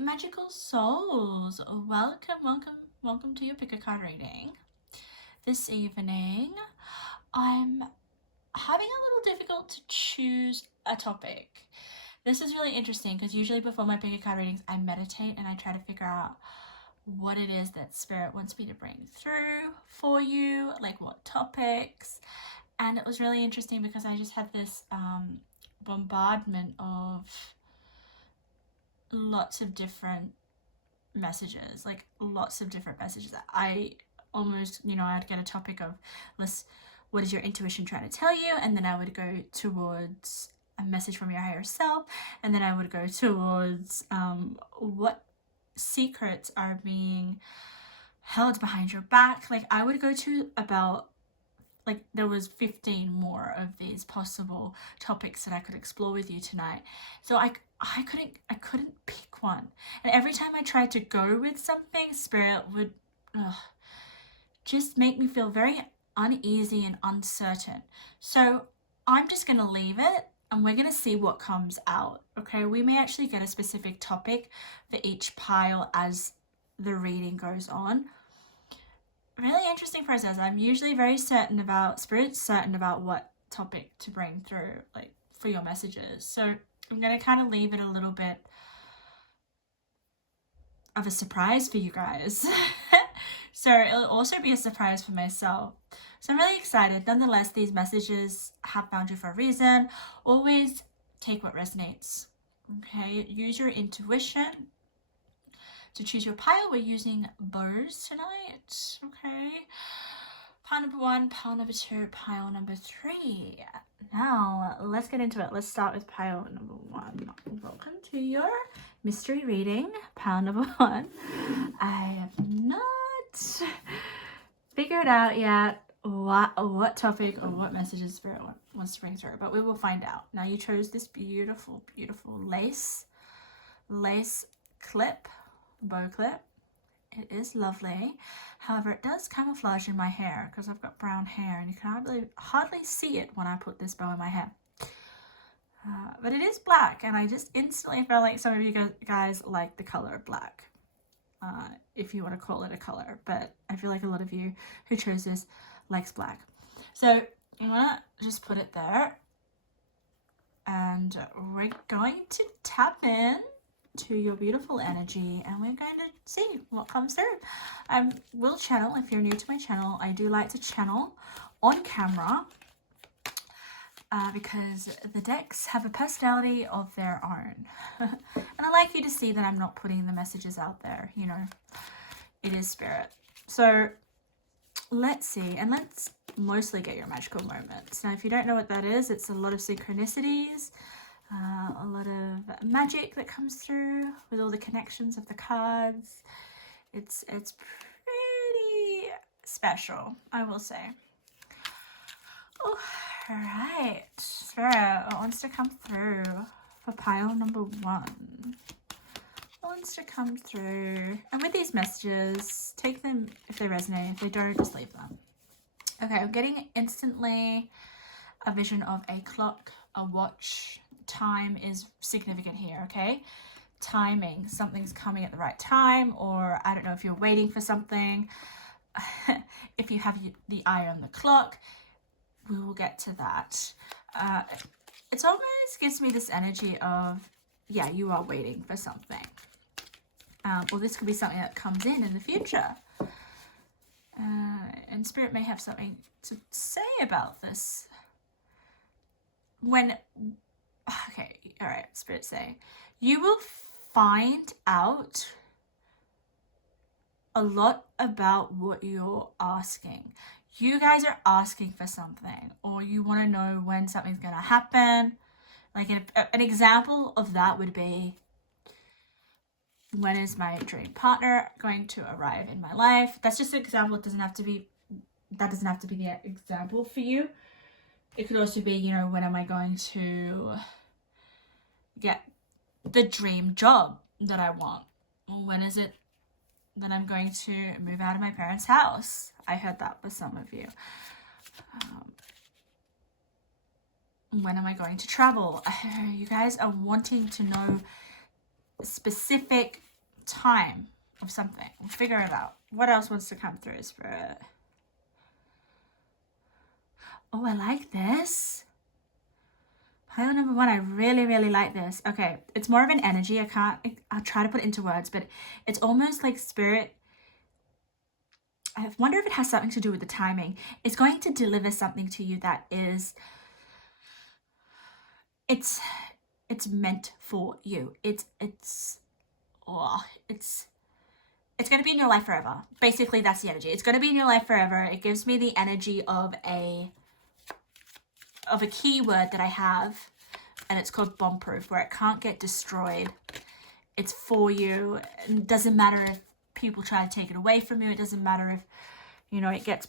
magical souls, welcome to your pick a card reading. This evening I'm having a little difficult to choose a topic. This is really interesting because usually before my pick a card readings I meditate and I try to figure out what it is that spirit wants me to bring through for you, like what topics. And it was really interesting because I just had this bombardment of lots of different messages, like lots of different messages. I almost, I'd get a topic of what is your intuition trying to tell you, and then I would go towards a message from your higher self, and then I would go towards what secrets are being held behind your back. Like I would go to about, like, there was 15 more of these possible topics that I could explore with you tonight. So I couldn't pick one. And every time I tried to go with something, spirit would just make me feel very uneasy and uncertain. So I'm just going to leave it and we're going to see what comes out. Okay, we may actually get a specific topic for each pile as the reading goes on. Really interesting process. I'm usually very certain about what topic to bring through, like, for your messages. So I'm going to kind of leave it a little bit of a surprise for you guys. So it'll also be a surprise for myself. So I'm really excited. Nonetheless, these messages have found you for a reason. Always take what resonates. Okay, use your intuition. To choose your pile, we're using bows tonight. Okay, pile number 1, pile number 2, pile number 3. Now let's get into it. Let's start with pile number 1. Welcome to your mystery reading, pile number 1. I have not figured out yet what topic or what messages spirit wants to bring through, but we will find out. Now you chose this beautiful lace clip, bow clip. It is lovely. However, it does camouflage in my hair because I've got brown hair and you can hardly see it when I put this bow in my hair. But it is black, and I just instantly felt like some of you guys like the color black, if you want to call it a color, but I feel like a lot of you who chose this likes black. So I'm gonna just put it there, and we're going to tap in to your beautiful energy, and we're going to see what comes through. I will channel. If you're new to my channel, I do like to channel on camera because the decks have a personality of their own. And I like you to see that I'm not putting the messages out there, it is spirit. So let's see, and let's mostly get your magical moments. Now if you don't know what that is, it's a lot of synchronicities, a lot of magic that comes through with all the connections of the cards. It's pretty special, I will say. All right, Spirit, what wants to come through for pile number 1? What wants to come through? And with these messages, take them if they resonate. If they don't, just leave them. Okay, I'm getting instantly a vision of a clock, a watch. Time is significant here, okay? Timing, something's coming at the right time, or I don't know if you're waiting for something. If you have the eye on the clock, we will get to that. It almost gives me this energy of, yeah, you are waiting for something. Or this could be something that comes in the future. And spirit may have something to say about this. Okay, all right, spirit say, you will find out a lot about what you're asking. You guys are asking for something, or you want to know when something's going to happen. Like an example of that would be, when is my dream partner going to arrive in my life? That's just an example. That doesn't have to be the example for you. It could also be, when am I going to get the dream job that I want? When is it that I'm going to move out of my parents' house? I heard that for some of you. When am I going to travel? You guys are wanting to know specific time of something. We'll figure it out. What else wants to come through, Spirit? Oh, I like this. Pile number 1, I really, really like this. Okay, it's more of an energy. I'll try to put it into words, but it's almost like Spirit. I wonder if it has something to do with the timing. It's going to deliver something to you that is, it's meant for you. It's going to be in your life forever. Basically, that's the energy. It's going to be in your life forever. It gives me the energy of a keyword that I have, and it's called bomb-proof, where it can't get destroyed. It's for you. It doesn't matter if people try to take it away from you. It doesn't matter if, you know, it gets,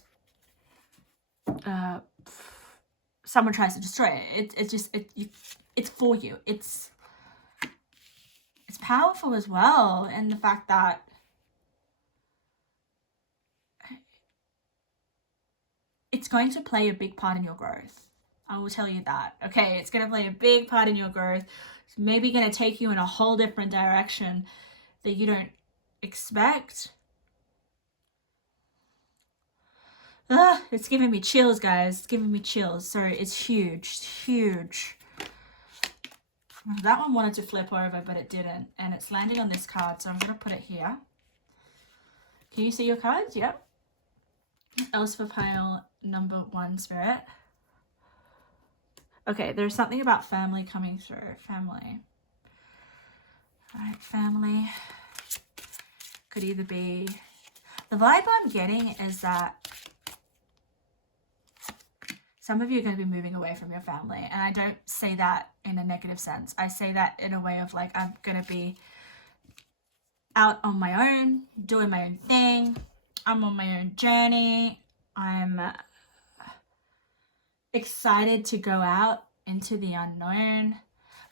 someone tries to destroy it. It's for you. It's powerful as well, and the fact that it's going to play a big part in your growth. I will tell you that. Okay, it's going to play a big part in your growth. It's maybe going to take you in a whole different direction that you don't expect. It's giving me chills, guys. It's giving me chills. So it's huge. It's huge. That one wanted to flip over, but it didn't. And it's landing on this card, so I'm going to put it here. Can you see your cards? Yep. What else for pile number 1, Spirit? Okay, there's something about family coming through. Family. All right, family. Could either be... The vibe I'm getting is that some of you are going to be moving away from your family. And I don't say that in a negative sense. I say that in a way of like, I'm going to be out on my own, doing my own thing. I'm on my own journey. I'm excited to go out into the unknown.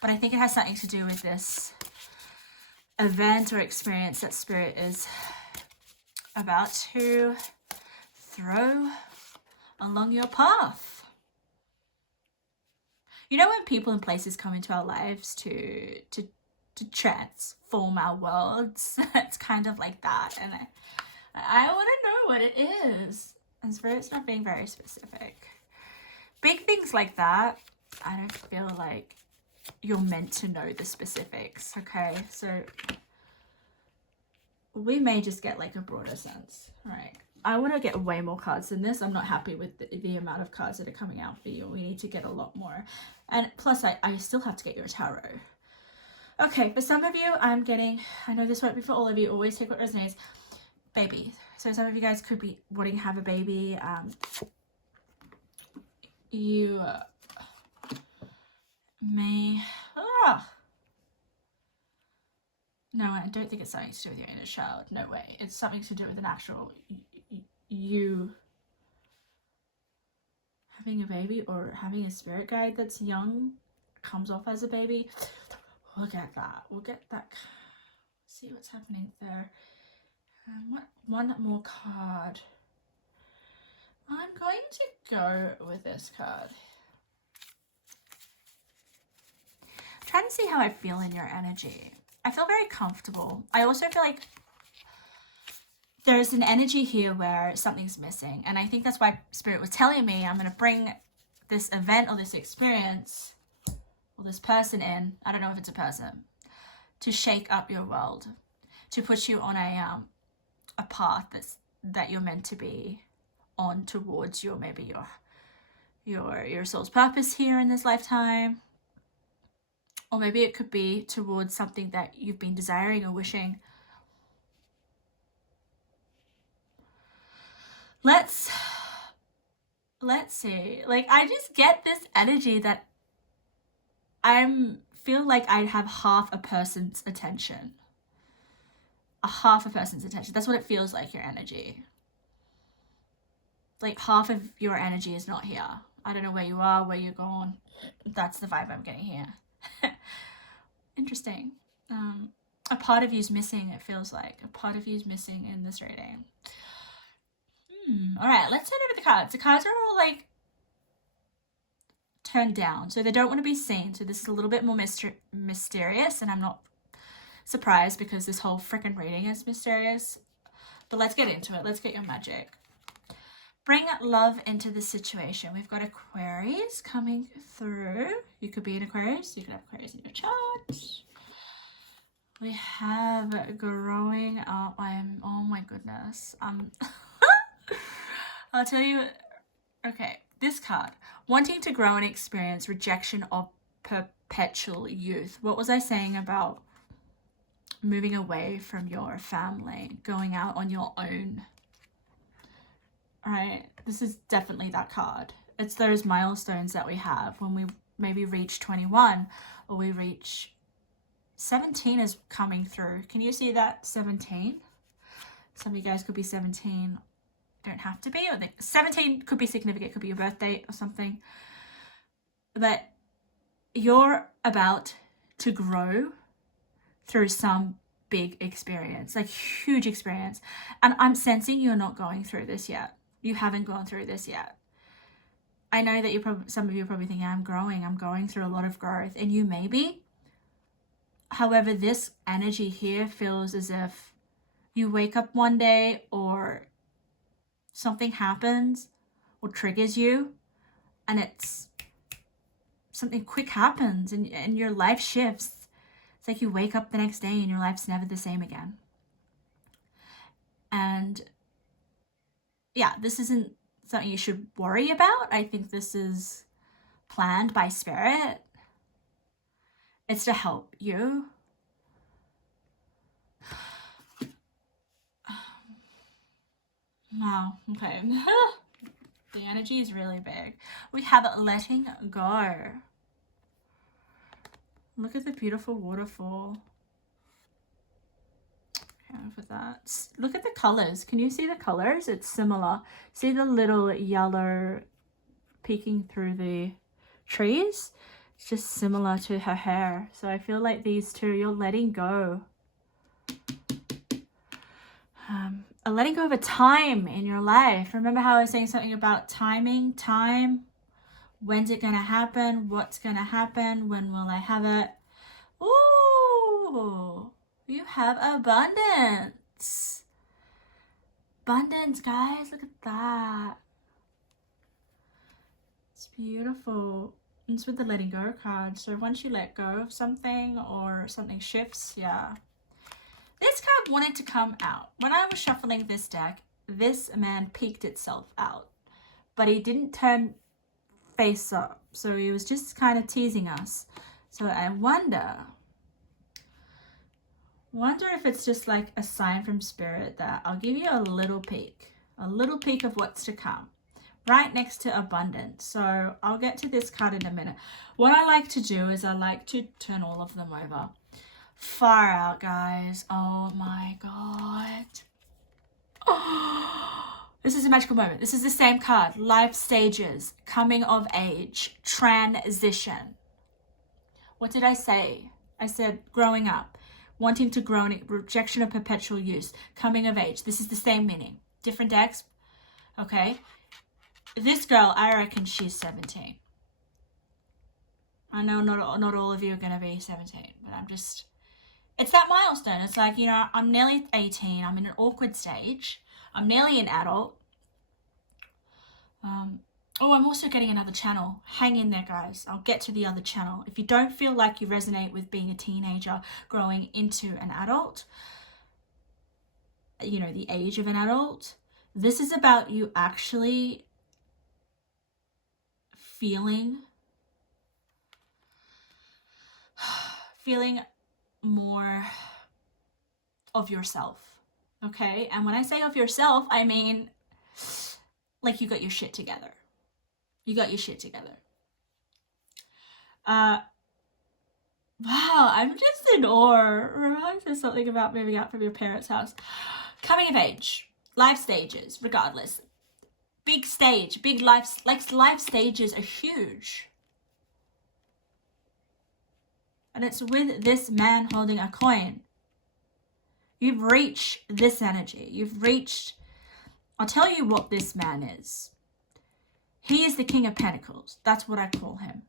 But I think it has something to do with this event or experience that Spirit is about to throw along your path. You know, when people and places come into our lives to transform our worlds, it's kind of like that. And I want to know what it is. And Spirit's not being very specific. Big things like that, I don't feel like you're meant to know the specifics, okay? So we may just get like a broader sense. All right. I want to get way more cards than this. I'm not happy with the amount of cards that are coming out for you. We need to get a lot more. And plus, I still have to get you a tarot. Okay, for some of you, I'm getting, I know this won't be for all of you, always take what resonates. Baby. So some of you guys could be wanting to have a baby. You may... No, I don't think it's something to do with your inner child. No way. It's something to do with an actual... you having a baby or having a spirit guide that's young, comes off as a baby. We'll get that. We'll get that. See what's happening there. One more card. I'm going to go with this card. I'm trying to see how I feel in your energy. I feel very comfortable. I also feel like there's an energy here where something's missing. And I think that's why Spirit was telling me I'm going to bring this event or this experience or this person in, I don't know if it's a person, to shake up your world, to put you on a path that you're meant to be on towards your, maybe your soul's purpose here in this lifetime. Or maybe it could be towards something that you've been desiring or wishing. Let's see. Like, I just get this energy that feel like I have half a person's attention. Half a person's attention. That's what it feels like, your energy. Like, half of your energy is not here. I don't know where you are, where you're going. That's the vibe I'm getting here. Interesting. A part of you's missing, it feels like. A part of you's missing in this reading. All right, let's turn over the cards. The cards are all like turned down, so they don't want to be seen. So this is a little bit more mysterious, and I'm not surprised because this whole freaking reading is mysterious. But let's get into it. Let's get your magic. Bring love into the situation. We've got Aquarius coming through. You could be an Aquarius. You could have Aquarius in your chart. We have growing up. Oh my goodness. I'll tell you. Okay, this card. Wanting to grow and experience rejection of perpetual youth. What was I saying about moving away from your family, going out on your own? Right, this is definitely that card. It's those milestones that we have when we maybe reach 21 or we reach 17 is coming through. Can you see that? 17. Some of you guys could be 17. Don't have to be. Or 17 could be significant. It could be your birthday or something. But you're about to grow through some big experience, like huge experience. And I'm sensing you're not going through this yet. You haven't gone through this yet. I know that some of you are probably thinking, I'm going through a lot of growth, and you may be. However, this energy here feels as if you wake up one day or something happens or triggers you, and it's something quick happens and your life shifts. It's like you wake up the next day and your life's never the same again. And yeah, this isn't something you should worry about. I think this is planned by Spirit. It's to help you. Wow, okay. The energy is really big. We have letting go. Look at the beautiful waterfall. For that, look at the colors. Can you see the colors? It's similar. See the little yellow peeking through the trees? It's just similar to her hair. So I feel like these two, you're letting go. Letting go of a time in your life. Remember how I was saying something about timing? Time. When's it going to happen? What's going to happen? When will I have it? Ooh. You have abundance. Abundance, guys. Look at that. It's beautiful. It's with the letting go card. So once you let go of something or something shifts, yeah. This card wanted to come out. When I was shuffling this deck, this man peeked itself out. But he didn't turn face up. So he was just kind of teasing us. So I wonder if it's just like a sign from Spirit that I'll give you a little peek of what's to come, right next to abundance. So I'll get to this card in a minute. What I like to do is I like to turn all of them over. Far out, guys. Oh my God. Oh, this is a magical moment. This is the same card. Life stages, coming of age, transition. What did I say? I said growing up. Wanting to grow and rejection of perpetual use, coming of age. This is the same meaning. Different decks. Okay. This girl, I reckon she's 17. I know not all of you are going to be 17, but it's that milestone. It's like, I'm nearly 18. I'm in an awkward stage. I'm nearly an adult. I'm also getting another channel. Hang in there, guys. I'll get to the other channel. If you don't feel like you resonate with being a teenager growing into an adult, the age of an adult, this is about you actually feeling more of yourself, okay? And when I say of yourself, I mean like you got your shit together. You got your shit together. Wow, I'm just in awe. Reminds me of something about moving out from your parents' house. Coming of age, life stages, regardless. Big stage, big life stages are huge. And it's with this man holding a coin. You've reached this energy. I'll tell you what this man is. He is the King of Pentacles. That's what I call him.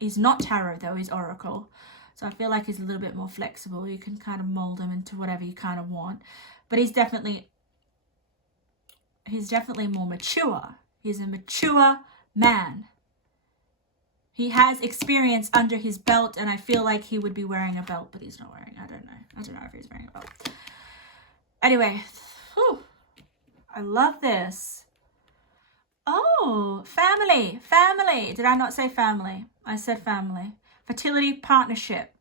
He's not tarot though, he's oracle. So I feel like he's a little bit more flexible. You can kind of mold him into whatever you kind of want. But he's definitely more mature. He's a mature man. He has experience under his belt, and I feel like he would be wearing a belt, but he's not wearing. I don't know if he's wearing a belt. Anyway, whew, I love this. Oh, family. Did I not say family? I said family. Fertility, partnership.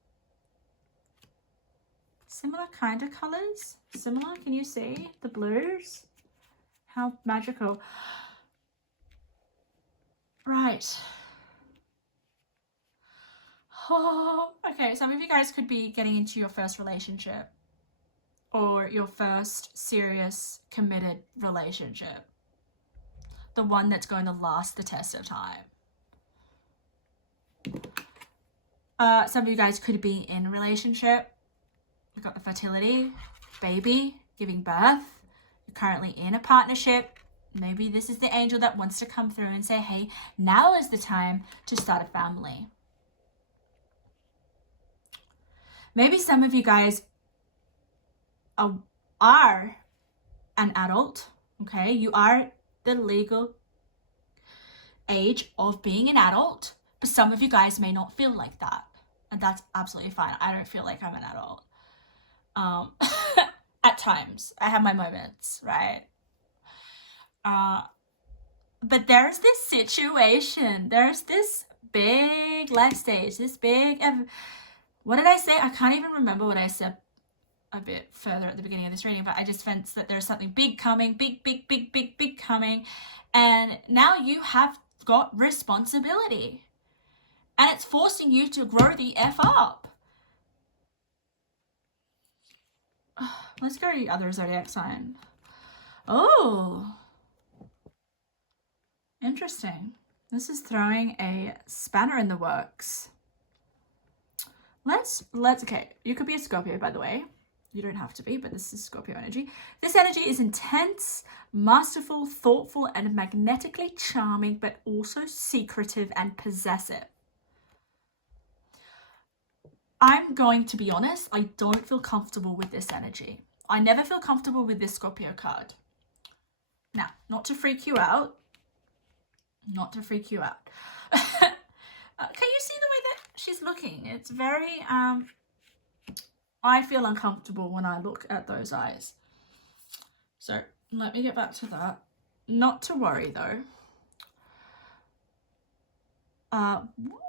Similar kind of colors. Similar, can you see the blues? How magical. Right. Oh, okay, some of you guys could be getting into your first relationship or your first serious committed relationship. The one that's going to last the test of time. Some of you guys could be in a relationship. We've got the fertility, baby, giving birth. You're currently in a partnership. Maybe this is the angel that wants to come through and say, hey, now is the time to start a family. Maybe some of you guys are an adult, okay? You are the legal age of being an adult, but some of you guys may not feel like that, and that's absolutely fine. I don't feel like I'm an adult. At times, I have my moments, right? But there's this situation, there's this big life stage, this big, what did I say? I can't even remember what I said a bit further at the beginning of this reading, but I just sense that there's something big coming, big coming, and now you have got responsibility, and it's forcing you to grow the F up. Let's go to the other zodiac sign. Oh, interesting. This is throwing a spanner in the works. Let's okay, you could be a Scorpio, by the way. You don't have to be, but this is Scorpio energy. This energy is intense, masterful, thoughtful, and magnetically charming, but also secretive and possessive. I'm going to be honest, I don't feel comfortable with this energy. I never feel comfortable with this Scorpio card. Now, not to freak you out. Can you see the way that she's looking? It's very, I feel uncomfortable when I look at those eyes. So let me get back to that. Not to worry though.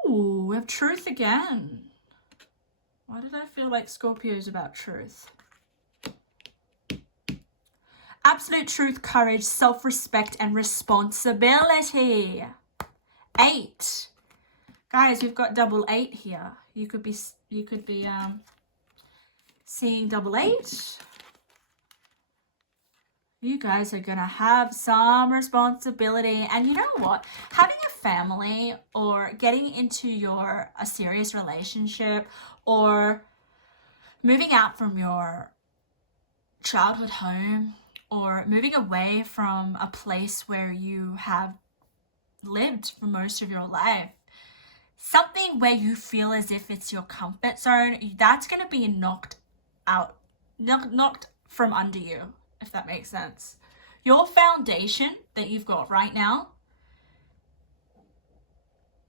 Ooh, we have truth again. Why did I feel like Scorpio is about truth? Absolute truth, courage, self-respect, and responsibility. 8. Guys, we've got double 8 here. You could be seeing double 8. You guys are gonna have some responsibility, and you know what? Having a family or getting into a serious relationship or moving out from your childhood home or moving away from a place where you have lived for most of your life, something where you feel as if it's your comfort zone, that's going to be knocked from under you, if that makes sense. Your foundation that you've got right now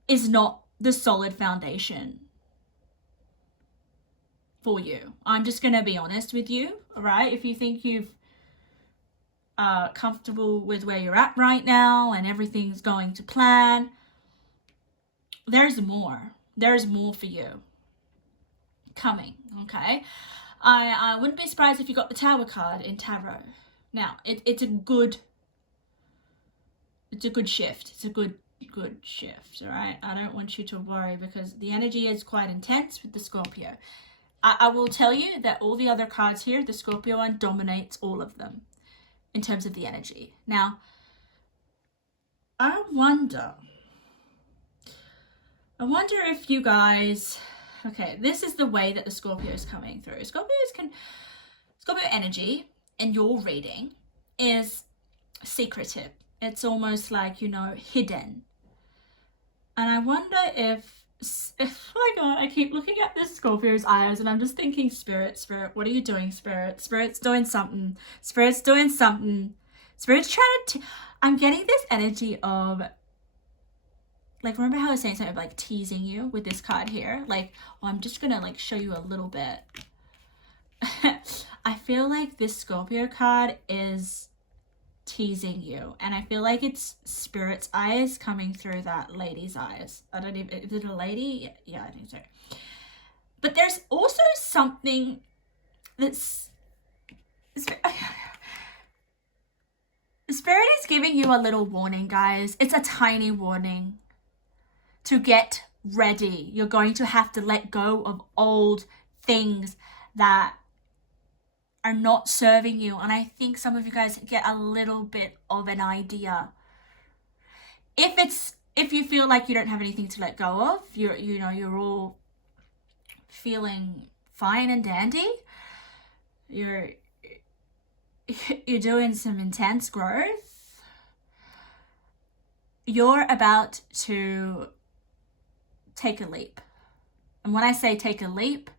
is not the solid foundation for you. I'm just going to be honest with you, all right? If you think you've comfortable with where you're at right now and everything's going to plan, there's more for you coming, okay? I wouldn't be surprised if you got the Tower card in tarot. Now it's a good shift. It's a good shift, all right? I don't want you to worry because the energy is quite intense with the Scorpio. I will tell you that all the other cards here, the Scorpio one dominates all of them in terms of the energy. Now, I wonder if you guys, okay, this is the way that the Scorpio is coming through. Scorpio energy in your reading is secretive. It's almost like, hidden. And I wonder if Oh my god, I keep looking at this Scorpio's eyes and I'm just thinking, Spirit, what are you doing, Spirit? Spirit's doing something. Spirit's doing something. Spirit's trying to... I'm getting this energy of... Like, remember how I was saying something like teasing you with this card here? Like, well, I'm just gonna like show you a little bit. I feel like this Scorpio card is teasing you, and I feel like it's Spirit's eyes coming through that lady's eyes. I don't even... Is it a lady? Yeah, I think so. But there's also something that's... Spirit is giving you a little warning, guys. It's a tiny warning. To get ready. You're going to have to let go of old things that are not serving you. And I think some of you guys get a little bit of an idea. If you feel like you don't have anything to let go of, you're all feeling fine and dandy. You're doing some intense growth. You're about to take a leap. And when I say take a leap,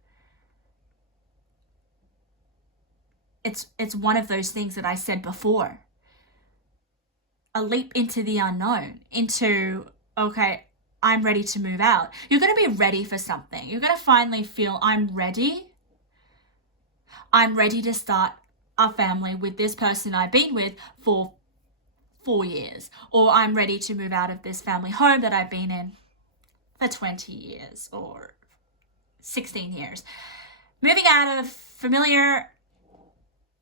it's one of those things that I said before. A leap into the unknown, into, okay, I'm ready to move out. You're going to be ready for something. You're going to finally feel, I'm ready. I'm ready to start a family with this person I've been with for 4 years. Or I'm ready to move out of this family home that I've been in for 20 years or 16 years. Moving out of familiar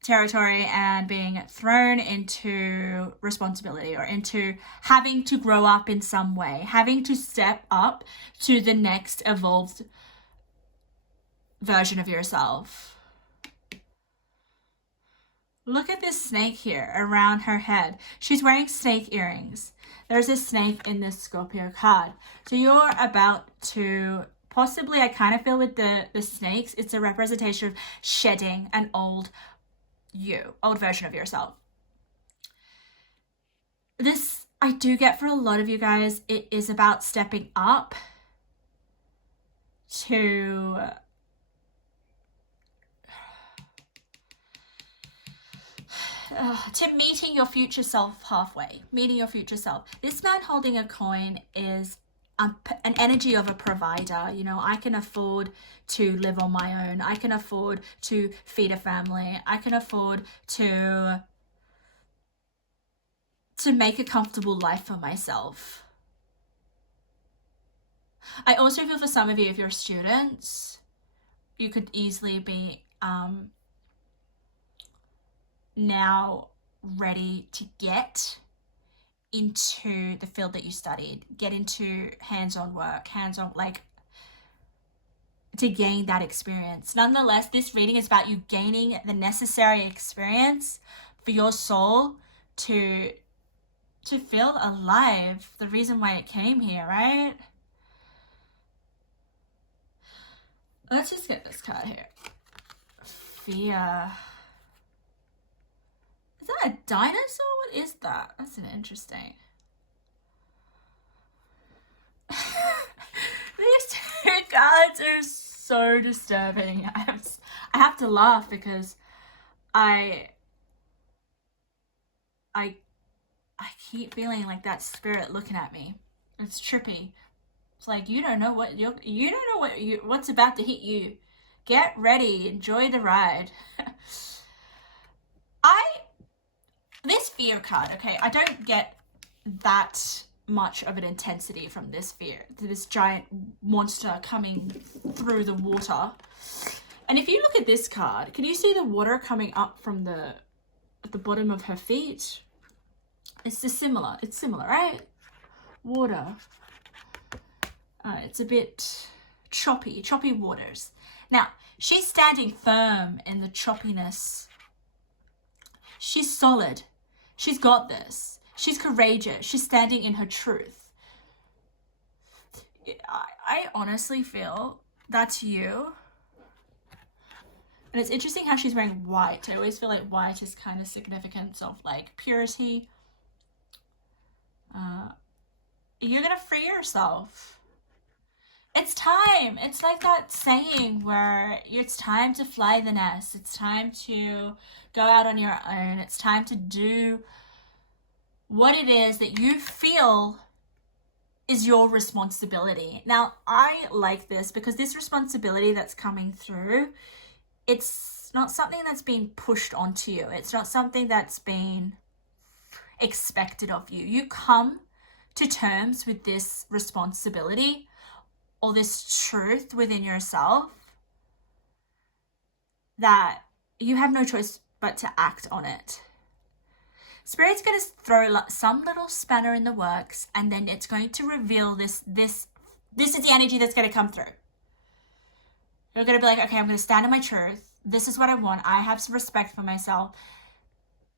territory and being thrown into responsibility or into having to grow up in some way, having to step up to the next evolved version of yourself. Look at this snake here around her head. She's wearing snake earrings. There's a snake in this Scorpio card. So you're about to possibly, I kind of feel with the snakes, it's a representation of shedding an old version of yourself. This, I do get for a lot of you guys, it is about stepping up to meeting your future self halfway, meeting your future self. This man holding a coin is an energy of a provider. You know, I can afford to live on my own. I can afford to feed a family. I can afford to make a comfortable life for myself. I also feel for some of you, if you're students, you could easily be now ready to get into the field that you studied, get into hands-on work, like to gain that experience. Nonetheless, this reading is about you gaining the necessary experience for your soul to feel alive, the reason why it came here, right? Let's just get this card here. Fear. Is that a dinosaur? What is that? That's an interesting. These two cards are so disturbing. I have to laugh because I keep feeling like that spirit looking at me. It's trippy. It's like you don't know what's about to hit you. Get ready, enjoy the ride. This fear card, okay, I don't get that much of an intensity from this fear, to this giant monster coming through the water. And if you look at this card, can you see the water coming up from at the bottom of her feet? It's similar, right? Water. It's a bit choppy waters. Now, she's standing firm in the choppiness. She's solid. She's got this. She's courageous. She's standing in her truth. I honestly feel that's you. And it's interesting how she's wearing white. I always feel like white is kind of significant of like purity. You're going to free yourself. It's time. It's like that saying where it's time to fly the nest. It's time to go out on your own. It's time to do what it is that you feel is your responsibility. Now, I like this because this responsibility that's coming through, it's not something that's been pushed onto you. It's not something that's been expected of you. You come to terms with this responsibility or this truth within yourself that you have no choice but to act on it. Spirit's going to throw some little spanner in the works, and then it's going to reveal this is the energy that's going to come through. You're going to be like, okay, I'm going to stand in my truth. This is what I want. I have some respect for myself.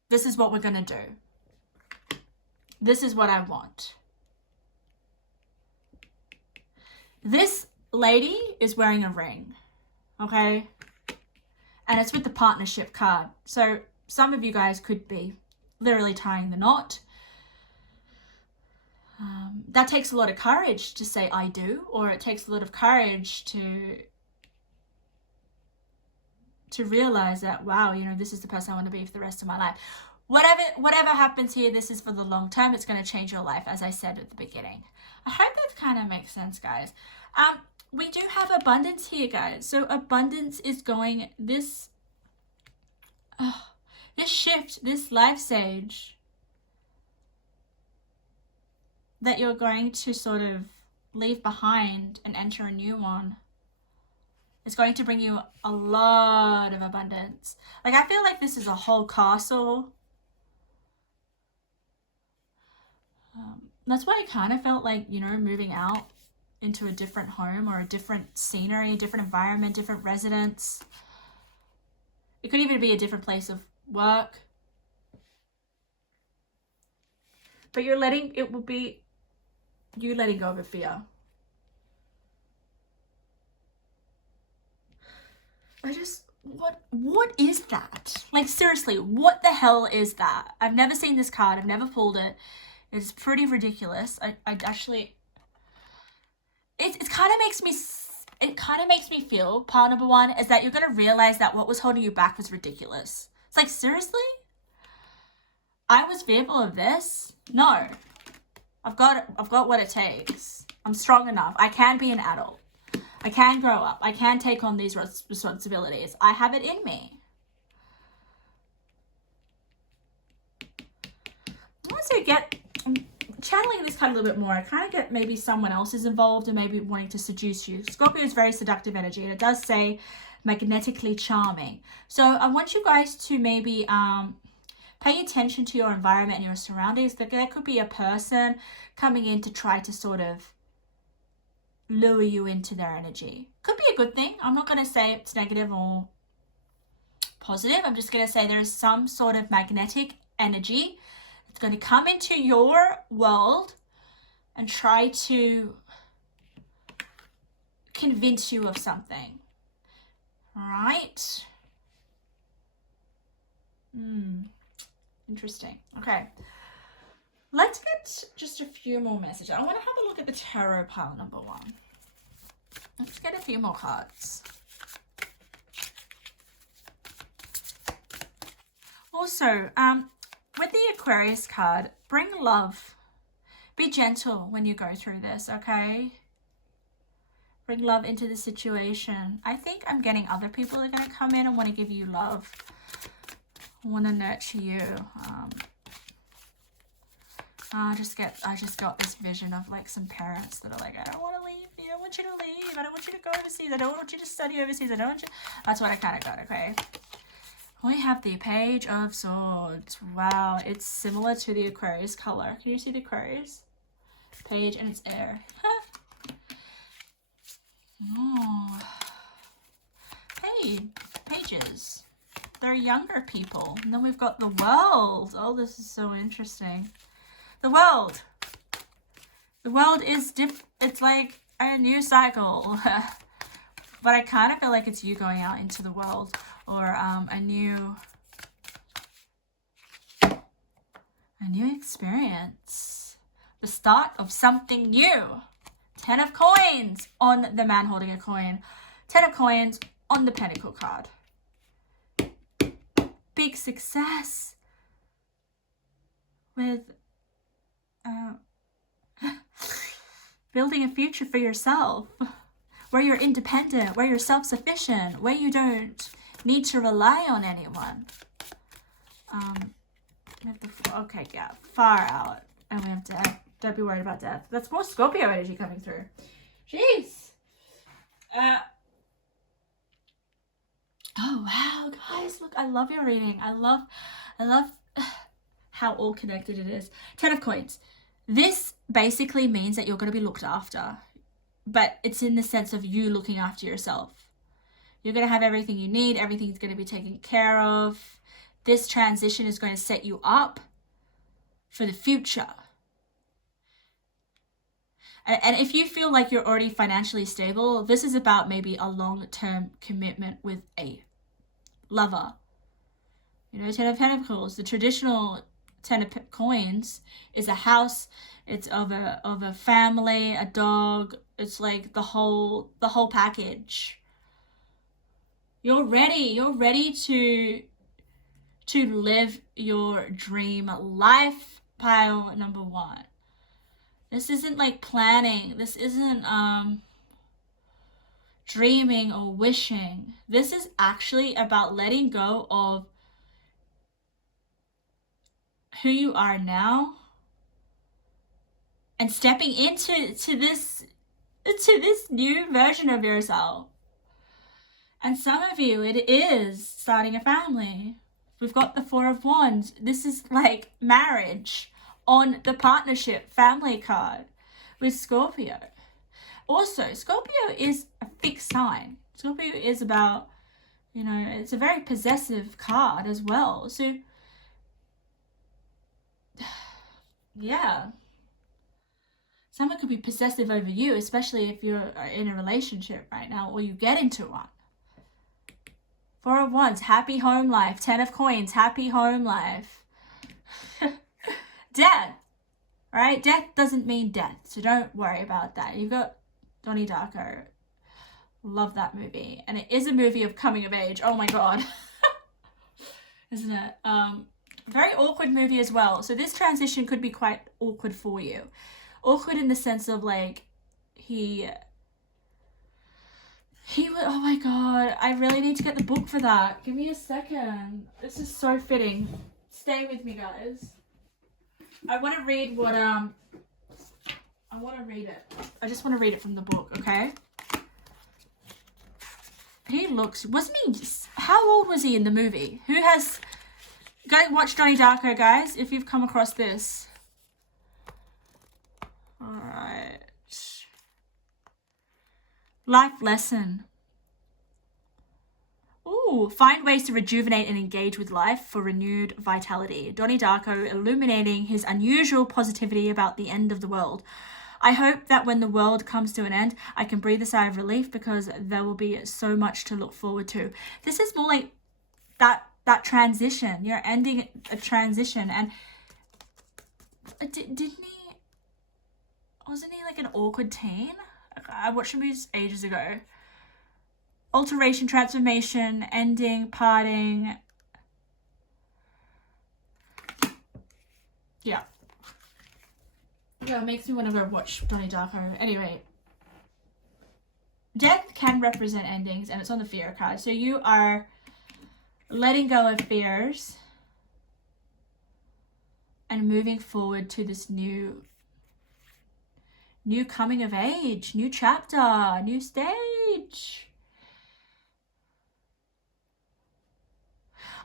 This is what we're going to do. This is what I want. This lady is wearing a ring, okay? And it's with the partnership card. So some of you guys could be literally tying the knot. That takes a lot of courage to say I do, or it takes a lot of courage to realize that, wow, you know, this is the person I want to be for the rest of my life. Whatever happens here, this is for the long term. It's going to change your life, as I said at the beginning. I hope that kind of makes sense, guys. We do have abundance here, guys. So abundance is going this shift, this life stage that you're going to sort of leave behind and enter a new one. It's going to bring you a lot of abundance. Like, I feel like this is a whole castle. That's why I kind of felt like, you know, moving out into a different home or a different scenery, a different environment, different residence. It could even be a different place of work. But it will be you letting go of a fear. What is that? Like, seriously, what the hell is that? I've never seen this card. I've never pulled it. It's pretty ridiculous. I actually, it kind of makes me feel, part number one, is that you're going to realize that what was holding you back was ridiculous. It's like, seriously? I was fearful of this? No. I've got what it takes. I'm strong enough. I can be an adult. I can grow up. I can take on these responsibilities. I have it in me. I'm channeling this card a little bit more. I kind of get maybe someone else is involved and maybe wanting to seduce you. Scorpio is very seductive energy, and it does say magnetically charming. So I want you guys to maybe pay attention to your environment and your surroundings. There could be a person coming in to try to sort of lure you into their energy. Could be a good thing. I'm not going to say it's negative or positive. I'm just going to say there's some sort of magnetic energy that's going to come into your world and try to convince you of something. All right. Interesting. Okay. Let's get just a few more messages. I want to have a look at the tarot pile number one. Let's get a few more cards. Also, with the Aquarius card, bring love. Be gentle when you go through this, okay? Bring love into the situation. I think I'm getting other people that are going to come in and want to give you love. Want to nurture you. I just got this vision of like some parents that are like, I don't want to leave you. I don't want you to leave. I don't want you to go overseas. I don't want you to study overseas. I don't want you. That's what I kind of got. Okay. We have the Page of Swords. Wow, it's similar to the Aquarius color. Can you see the Aquarius? Page and it's air. Oh. Hey, pages. They're younger people. And then we've got the World. Oh, this is so interesting. The World. The World is it's like a new cycle. But I kind of feel like it's you going out into the world, or a new experience. The start of something new. 10 of coins on the man holding a coin. 10 of coins on the pentacle card. Big success with building a future for yourself, where you're independent, where you're self-sufficient, where you don't need to rely on anyone. We have the, okay, yeah, far out. And we have death. Don't be worried about death. That's more Scorpio energy coming through. Jeez. Oh, wow, guys. Look, I love your reading. I love how all connected it is. 10 of coins. This basically means that you're going to be looked after. But it's in the sense of you looking after yourself. You're going to have everything you need. Everything's going to be taken care of. This transition is going to set you up for the future. And if you feel like you're already financially stable, this is about maybe a long-term commitment with a lover. You know, 10 of Pentacles, the traditional 10 of coins is a house. It's of a family, a dog. It's like the whole package. You're ready to live your dream life, pile number 1. This isn't like planning. This isn't dreaming or wishing. This is actually about letting go of who you are now and stepping into this new version of yourself. And some of you, it is starting a family. We've got the 4 of Wands. This is like marriage on the partnership family card with Scorpio. Also, Scorpio is a fixed sign. Scorpio is about, you know, it's a very possessive card as well. So, yeah. Someone could be possessive over you, especially if you're in a relationship right now or you get into one. 4 of Wands, happy home life. 10 of coins, happy home life. Death, right? Death doesn't mean death, so don't worry about that. You've got Donnie Darko. Love that movie. And it is a movie of coming of age. Oh my god. Isn't it? Very awkward movie as well. So this transition could be quite awkward for you. Awkward in the sense of like, he would, oh my god, I really need to get the book for that. Give me a second. This is so fitting. Stay with me, guys. I want to read what, I want to read it. I just want to read it from the book, okay? He looks, wasn't he, how old was he in the movie? Who has, go watch Donnie Darko, guys, if you've come across this. Alright. Life lesson. Ooh, find ways to rejuvenate and engage with life for renewed vitality. Donnie Darko illuminating his unusual positivity about the end of the world. I hope that when the world comes to an end, I can breathe a sigh of relief because there will be so much to look forward to. This is more like that transition. You're ending a transition, and didn't he? Wasn't he like an awkward teen? I watched him ages ago. Alteration, transformation, ending, parting. Yeah. Yeah, it makes me want to go watch Donnie Darko. Anyway. Death can represent endings, and it's on the fear card. So you are letting go of fears and moving forward to this new coming of age, new chapter, new stage.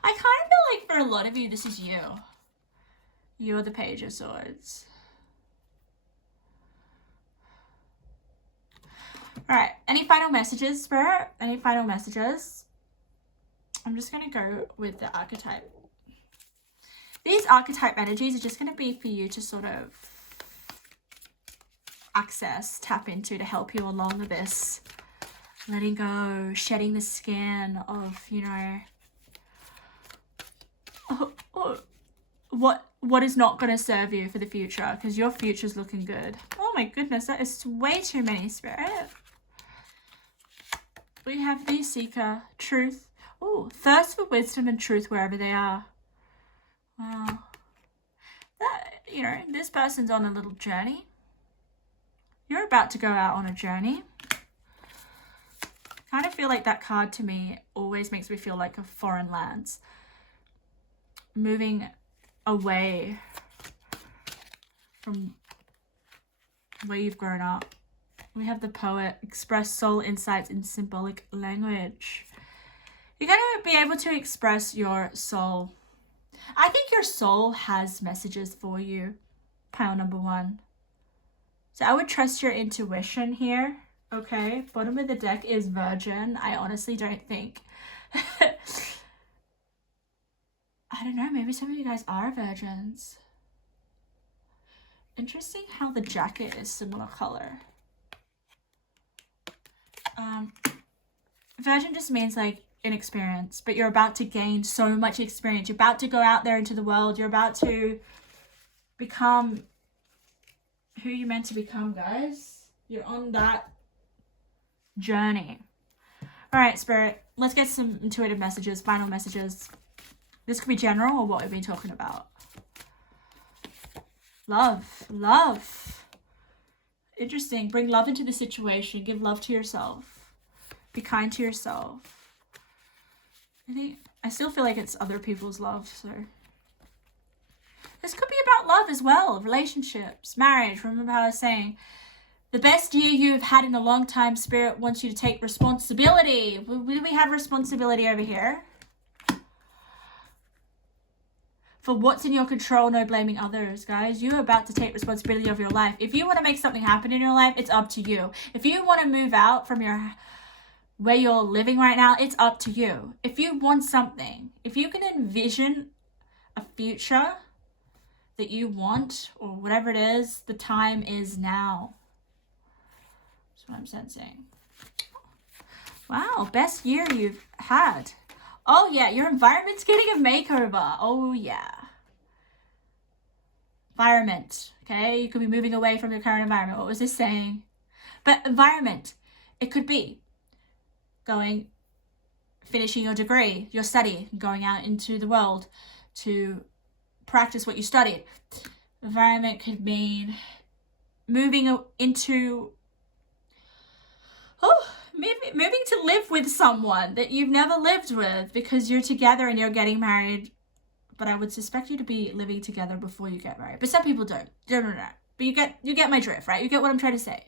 I kind of feel like for a lot of you, this is you. You're the Page of Swords. All right, any final messages, Spirit? Any final messages? I'm just going to go with the archetype. These archetype energies are just going to be for you to sort of access, tap into, to help you along this letting go, shedding the skin of, you know, what is not going to serve you for the future, because your future's looking good. Oh Oh my goodness, that is way too many, Spirit. We have the Seeker, Truth. Oh, thirst for wisdom and truth wherever they are. Wow. That, you know, this person's on a little journey. You're about to go out on a journey. Kind of feel like that card to me always makes me feel like a foreign lands. Moving away from where you've grown up. We have the Poet, express soul insights in symbolic language. You're going to be able to express your soul. I think your soul has messages for you, pile number 1. So I would trust your intuition here. Okay, bottom of the deck is Virgin. I honestly don't think. I don't know, maybe some of you guys are virgins. Interesting how the jacket is similar color. Virgin just means like inexperience, but you're about to gain so much experience. You're about to go out there into the world. You're about to become who you're meant to become, guys. You're on that journey. All right, Spirit, let's get some intuitive messages, final messages. This could be general or what we've been talking about. Love, love. Interesting. Bring love into the situation. Give love to yourself. Be kind to yourself. I still feel like it's other people's love, so. This could be about love as well. Relationships, marriage. Remember how I was saying, the best year you've had in a long time, Spirit wants you to take responsibility. We have responsibility over here. For what's in your control, no blaming others, guys. You're about to take responsibility of your life. If you want to make something happen in your life, it's up to you. If you want to move out from where you're living right now, it's up to you. If you want something, if you can envision a future that you want or whatever it is, the time is now. That's what I'm sensing. Wow, best year you've had. Oh yeah, your environment's getting a makeover. Oh yeah. Environment, okay? You could be moving away from your current environment. What was this saying? But environment, it could be finishing your degree, your study, going out into the world to practice what you studied. Environment could mean moving into, moving to live with someone that you've never lived with because you're together and you're getting married. But I would suspect you to be living together before you get married. But some people don't. No. But you get my drift, right? You get what I'm trying to say.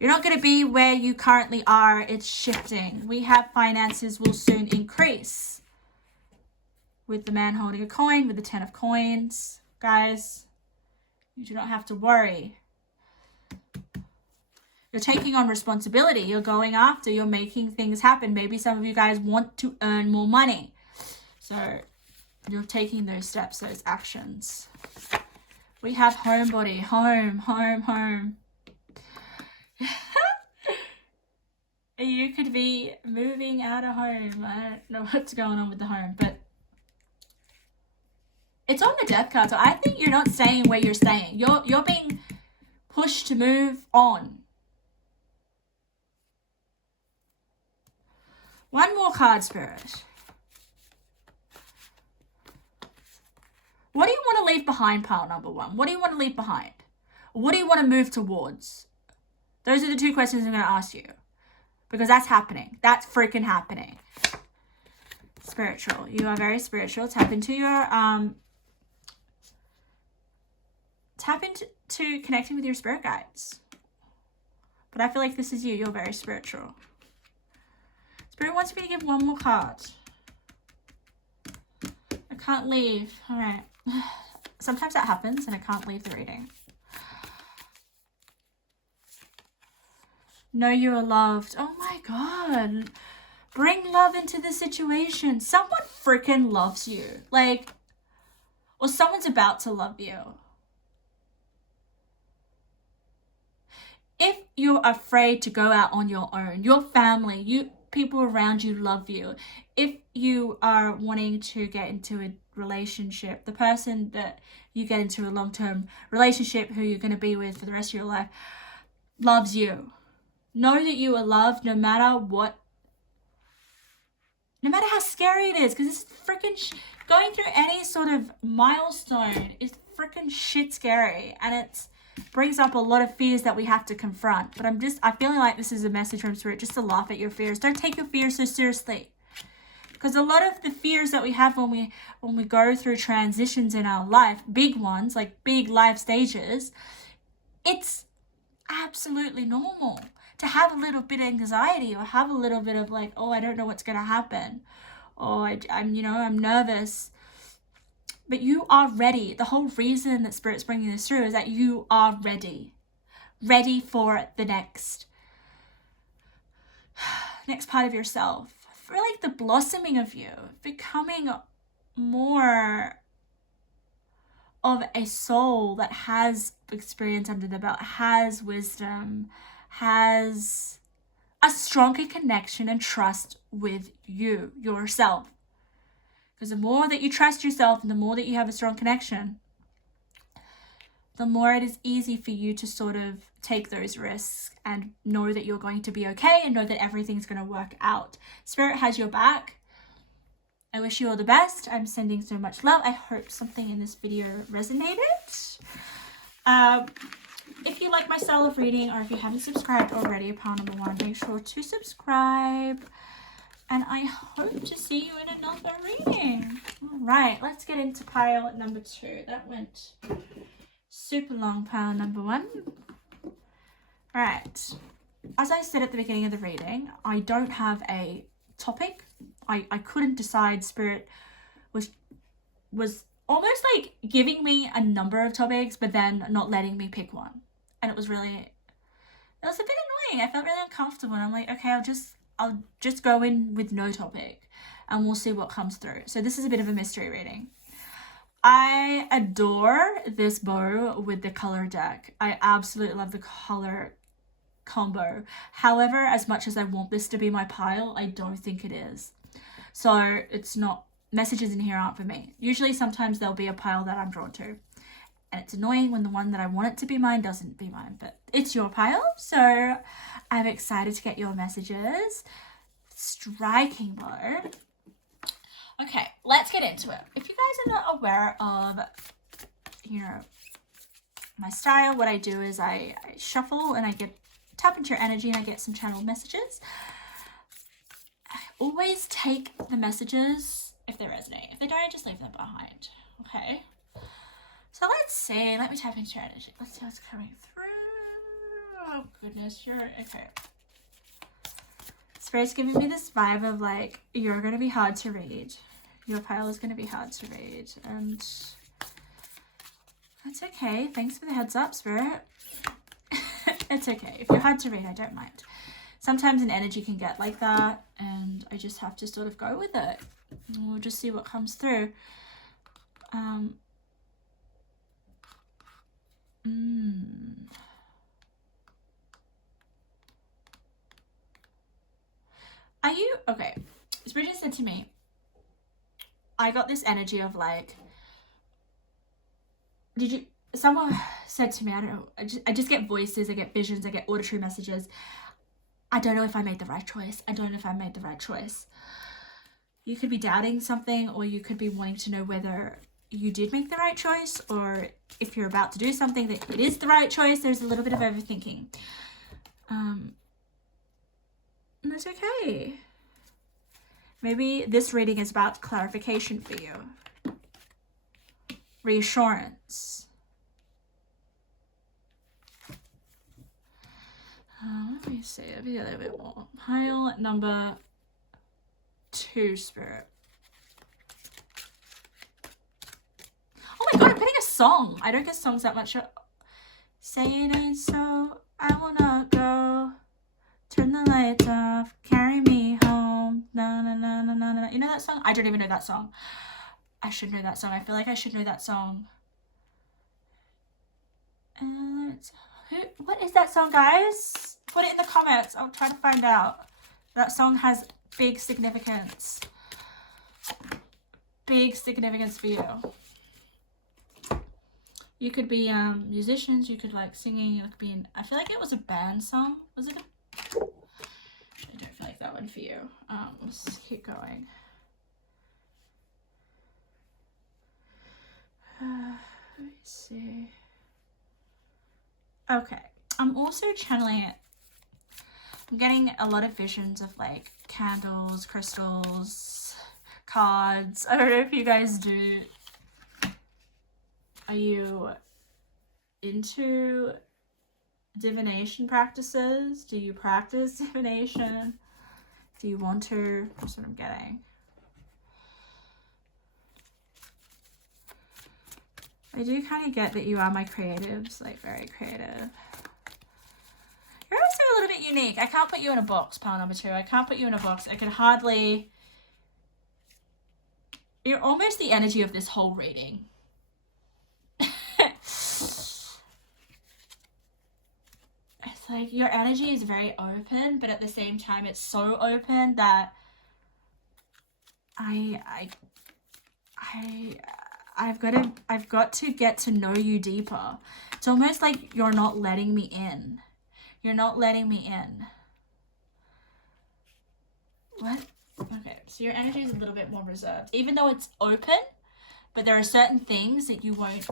You're not going to be where you currently are. It's shifting. We have finances will soon increase. With the man holding a coin, with the 10 of coins. Guys, you do not have to worry. You're taking on responsibility. You're going after. You're making things happen. Maybe some of you guys want to earn more money. So you're taking those steps, those actions. We have homebody. Home. You could be moving out of home. I don't know what's going on with the home, but it's on the death card. So I think you're not staying where you're staying. You're being pushed to move on. One more card, Spirit. What do you want to leave behind, pile number 1? What do you want to leave behind? What do you want to move towards? Those are the 2 questions I'm going to ask you. Because that's happening. That's freaking happening. Spiritual. You are very spiritual. Tap into your, tap into connecting with your spirit guides. But I feel like this is you. You're very spiritual. Spirit wants me to give one more card. I can't leave. All right. Sometimes that happens and I can't leave the reading. Know you are loved. Oh my God. Bring love into the situation. Someone freaking loves you. Like, or someone's about to love you. If you're afraid to go out on your own, your family, people around you love you. If you are wanting to get into a relationship, the person that you get into a long-term relationship, who you're going to be with for the rest of your life, loves you. Know that you are loved no matter what, no matter how scary it is, because it's freaking going through any sort of milestone is freaking shit scary, and it brings up a lot of fears that we have to confront. But I feeling like this is a message from Spirit just to laugh at your fears. Don't take your fears so seriously, because a lot of the fears that we have when we go through transitions in our life, big ones, like big life stages, it's absolutely normal to have a little bit of anxiety, or have a little bit of like, oh, I don't know what's going to happen, or I'm nervous. But you are ready. The whole reason that Spirit's bringing this through is that you are ready for the next part of yourself, for like the blossoming of you, becoming more of a soul that has experience under the belt, has wisdom, has a stronger connection and trust with yourself. Because the more that you trust yourself and the more that you have a strong connection, the more it is easy for you to sort of take those risks and know that you're going to be okay, and know that everything's going to work out. Spirit has your back. I wish you all the best. I'm sending so much love. I hope something in this video resonated. If you like my style of reading, or if you haven't subscribed already, pile number 1, make sure to subscribe. And I hope to see you in another reading. All right, let's get into pile number 2. That went super long, pile number 1. All right. As I said at the beginning of the reading, I don't have a topic. I couldn't decide. Spirit was almost like giving me a number of topics, but then not letting me pick one. And it was a bit annoying. I felt really uncomfortable. And I'm like, okay, I'll just go in with no topic and we'll see what comes through. So this is a bit of a mystery reading. I adore this bow with the color deck. I absolutely love the color combo. However, as much as I want this to be my pile, I don't think it is. So it's not, messages in here aren't for me. Usually sometimes there'll be a pile that I'm drawn to. And it's annoying when the one that I want it to be mine doesn't be mine, but it's your pile. So I'm excited to get your messages. Striking bow. Okay, let's get into it. If you guys are not aware of, my style, what I do is I shuffle and I tap into your energy and I get some channeled messages. I always take the messages if they resonate. If they don't, just leave them behind. Okay. So let's see. Let me tap into your energy. Let's see what's coming through. Oh goodness, okay. Spirit's giving me this vibe of like, you're going to be hard to read. Your pile is going to be hard to read. And that's okay. Thanks for the heads up, Spirit. It's okay. If you're hard to read, I don't mind. Sometimes an energy can get like that, and I just have to sort of go with it. And we'll just see what comes through. Are you okay? Spirit said to me, I got this energy of like, someone said to me, I don't know, I just get voices, I get visions, I get auditory messages. I don't know if I made the right choice. I don't know if I made the right choice. You could be doubting something, or you could be wanting to know whether you did make the right choice, or if you're about to do something that it is the right choice. There's a little bit of overthinking. And that's okay. Maybe this reading is about clarification for you. Reassurance. Let me see. Let me get a little bit more. Pile number 2, Spirit. Oh my god, I'm getting a song. I don't get songs that much. Say it ain't so, I wanna go. Turn the lights off, carry me home. Na na na na na na. You know that song? I don't even know that song. I should know that song. I feel like I should know that song. What is that song, guys? Put it in the comments. I'll try to find out. That song has big significance. big significance for you. You could be musicians, you could like singing, you could be in, I feel like it was a band song. Was it? I don't feel like that one for you. Let's keep going. Let me see. Okay, I'm also channeling it. I'm getting a lot of visions of like candles, crystals, cards. I don't know if you guys do. Are you into divination practices? Do you practice divination? Do you want to? That's what I'm getting. I do kind of get that you are my creatives, like very creative. You're also a little bit unique. I can't put you in a box, pile number 2. I can't put you in a box. I can hardly... You're almost the energy of this whole reading. It's like your energy is very open, but at the same time it's so open that I've got to get to know you deeper. It's almost like you're not letting me in. You're not letting me in. What? Okay, so your energy is a little bit more reserved, even though it's open, but there are certain things that you won't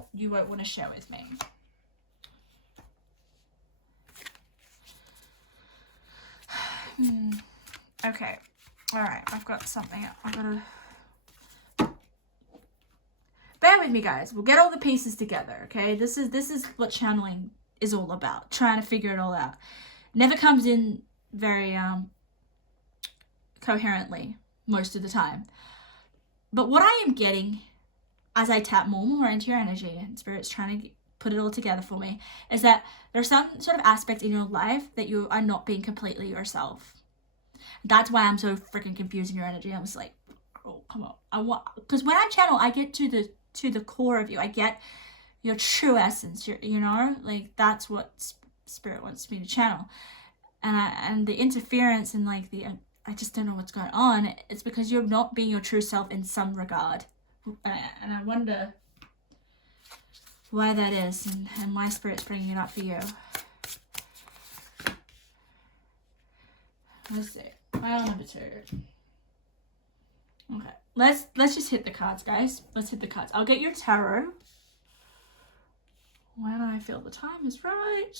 want to share with me. Okay. All right. I've got something. I've got to bear with me, guys. We'll get all the pieces together. Okay. This is what channeling is all about. Trying to figure it all out. Never comes in very coherently most of the time. But what I am getting as I tap more and more into your energy, and Spirit's trying to put it all together for me, is that there's some sort of aspect in your life that you are not being completely yourself. That's why I'm so freaking confused in your energy. I'm just like, oh, come on. Because when I channel, I get to the core of you. I get your true essence. You know, like that's what Spirit wants me to channel. And the interference and like I just don't know what's going on. It's because you're not being your true self in some regard. And I wonder why that is and why Spirit's bringing it up for you. Let's see. File number 2. Okay. Let's just hit the cards, guys. Let's hit the cards. I'll get your tarot when I feel the time is right.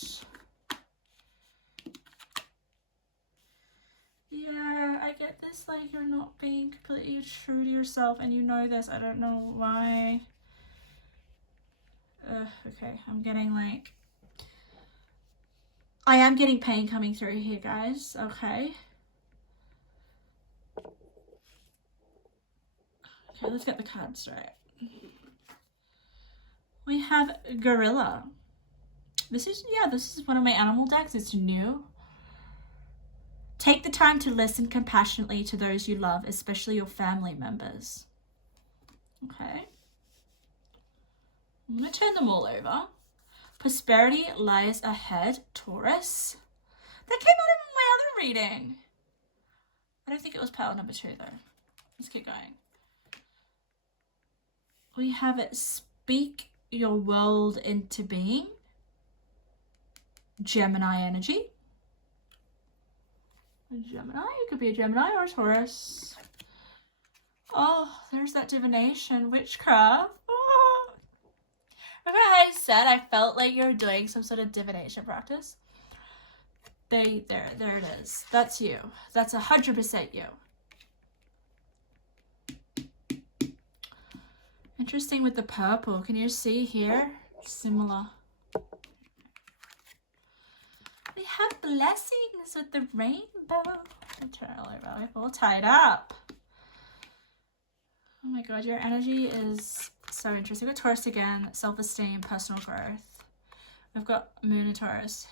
Yeah, I get this, like, you're not being completely true to yourself, and you know this. I don't know why. Okay, I'm getting, like... I am getting pain coming through here, guys. Okay. Okay, let's get the cards straight. We have Gorilla. This is one of my animal decks. It's new. Take the time to listen compassionately to those you love, especially your family members. Okay. I'm going to turn them all over. Prosperity lies ahead, Taurus. That came out in my other reading. I don't think it was pile number 2, though. Let's keep going. We have it, speak your world into being. Gemini energy. Gemini, you could be a Gemini or a Taurus. Oh, there's that divination, witchcraft. Oh. Remember how I said I felt like you were doing some sort of divination practice? There it is. That's you. That's 100% you. Interesting with the purple. Can you see here? Similar. We have blessings with the rainbow. Turn it over. We're all tied up. Oh my god, your energy is so interesting. We've got Taurus again, self-esteem, personal growth. We've got Moon and Taurus.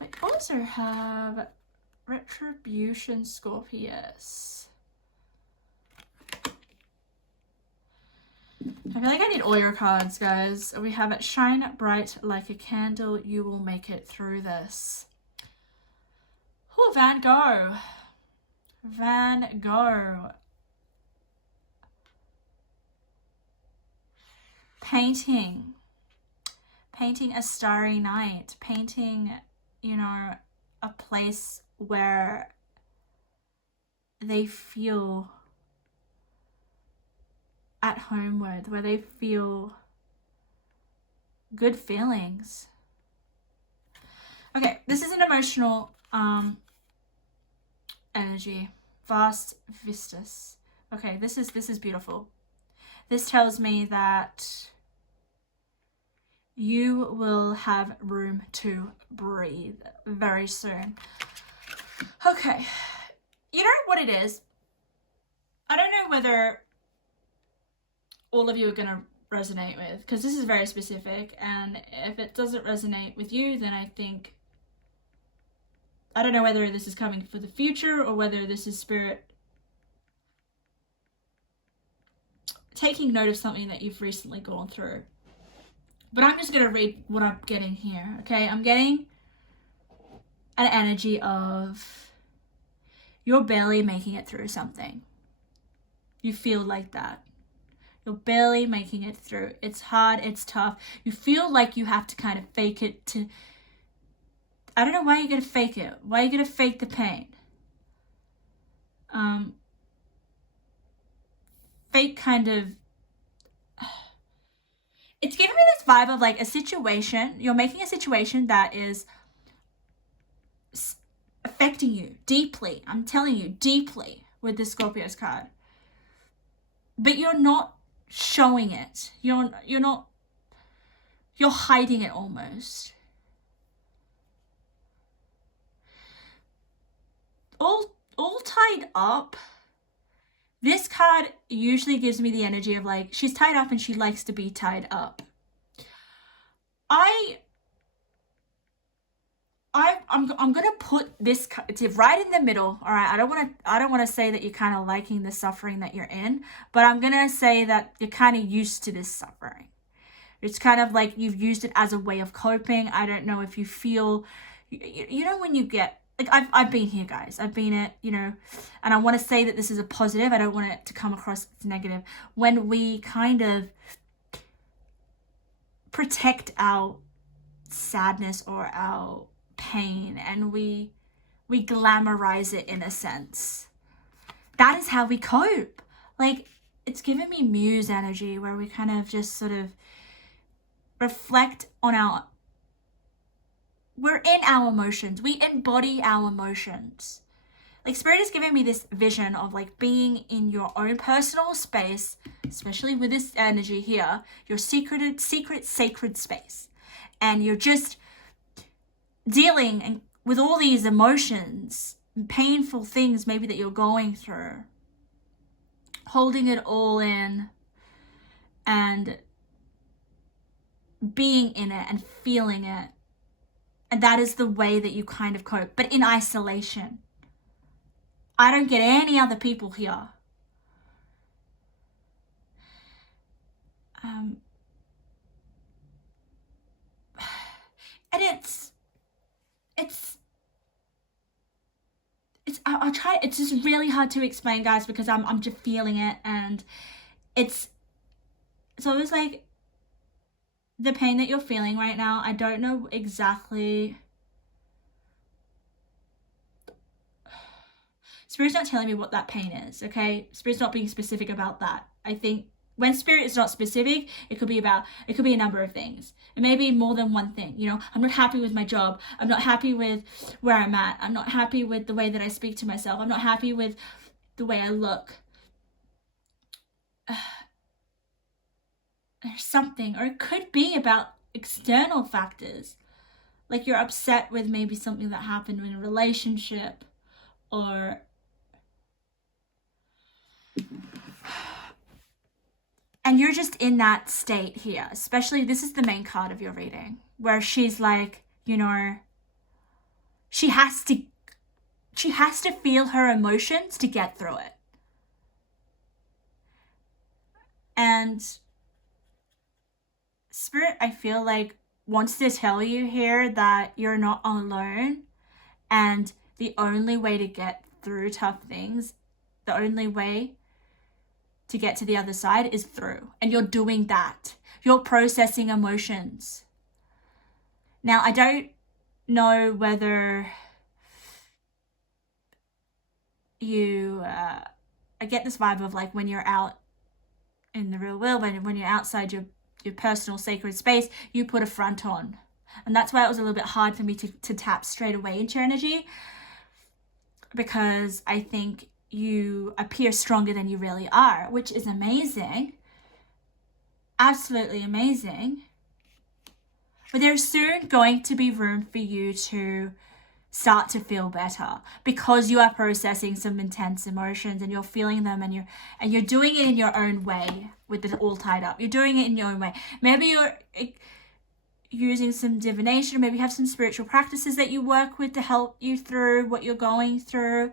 I also have Retribution, Scorpius. I feel like I need all your cards, guys. We have it, shine bright like a candle. You will make it through this. Whew. Van Gogh. Van Gogh. Painting. Painting a starry night. Painting, you know, a place where they feel at home with, where they feel good feelings. Okay, this is an emotional energy. Vast vistas. Okay, this is beautiful. This tells me that you will have room to breathe very soon. Okay, you know what it is? I don't know whether all of you are going to resonate with, because this is very specific, and if it doesn't resonate with you, then I don't know whether this is coming for the future or whether this is spirit taking note of something that you've recently gone through. But I'm just going to read what I'm getting here, okay? I'm getting an energy of you're barely making it through something. You feel like that. You're barely making it through. It's hard, it's tough. You feel like you have to kind of fake it to... I don't know why you're going to fake it. Why are you going to fake the pain? Fake kind of... It's giving me this vibe of like a situation. You're making a situation that is affecting you deeply. I'm telling you, deeply with the Scorpio's card. But you're not showing it. You're hiding it almost. All tied up. This card usually gives me the energy of like, she's tied up and she likes to be tied up. I'm gonna put this, it's right in the middle. All right, I don't want to say that you're kind of liking the suffering that you're in, but I'm gonna say that you're kind of used to this suffering. It's kind of like you've used it as a way of coping. I don't know if you feel, you know, when you get, like, I've been here, guys. I've been it, you know, and I want to say that this is a positive. I don't want it to come across as negative. When we kind of protect our sadness or our pain and we glamorize it in a sense, that is how we cope. Like, it's giving me muse energy where we kind of just sort of reflect on we're in our emotions. We embody our emotions. Like, Spirit is giving me this vision of like being in your own personal space, especially with this energy here, your secret, sacred space. And you're just dealing with all these emotions, painful things maybe that you're going through, holding it all in and being in it and feeling it. And that is the way that you kind of cope, but in isolation. I don't get any other people here. And I'll try. It's just really hard to explain, guys, because I'm just feeling it, and it's always like the pain that you're feeling right now. I don't know exactly. Spirit's not telling me what that pain is, okay? Spirit's not being specific about that. I think when Spirit is not specific, it could be a number of things. It may be more than one thing, you know? I'm not happy with my job. I'm not happy with where I'm at. I'm not happy with the way that I speak to myself. I'm not happy with the way I look. There's something, or it could be about external factors. Like you're upset with maybe something that happened in a relationship, or and you're just in that state here. Especially, this is the main card of your reading, where she's like, you know, she has to feel her emotions to get through it. And Spirit, I feel like, wants to tell you here that you're not alone, and the only way to get through tough things, the only way to get to the other side is through. And you're doing that. You're processing emotions. Now, I don't know whether you, I get this vibe of like when you're out in the real world, when you're outside your personal sacred space, you put a front on. And that's why it was a little bit hard for me to tap straight away into your energy, because I think you appear stronger than you really are, which is amazing. Absolutely amazing. But there's soon going to be room for you to start to feel better, because you are processing some intense emotions and you're feeling them, and you're doing it in your own way with it all tied up. You're doing it in your own way. Maybe you're using some divination, maybe you have some spiritual practices that you work with to help you through what you're going through.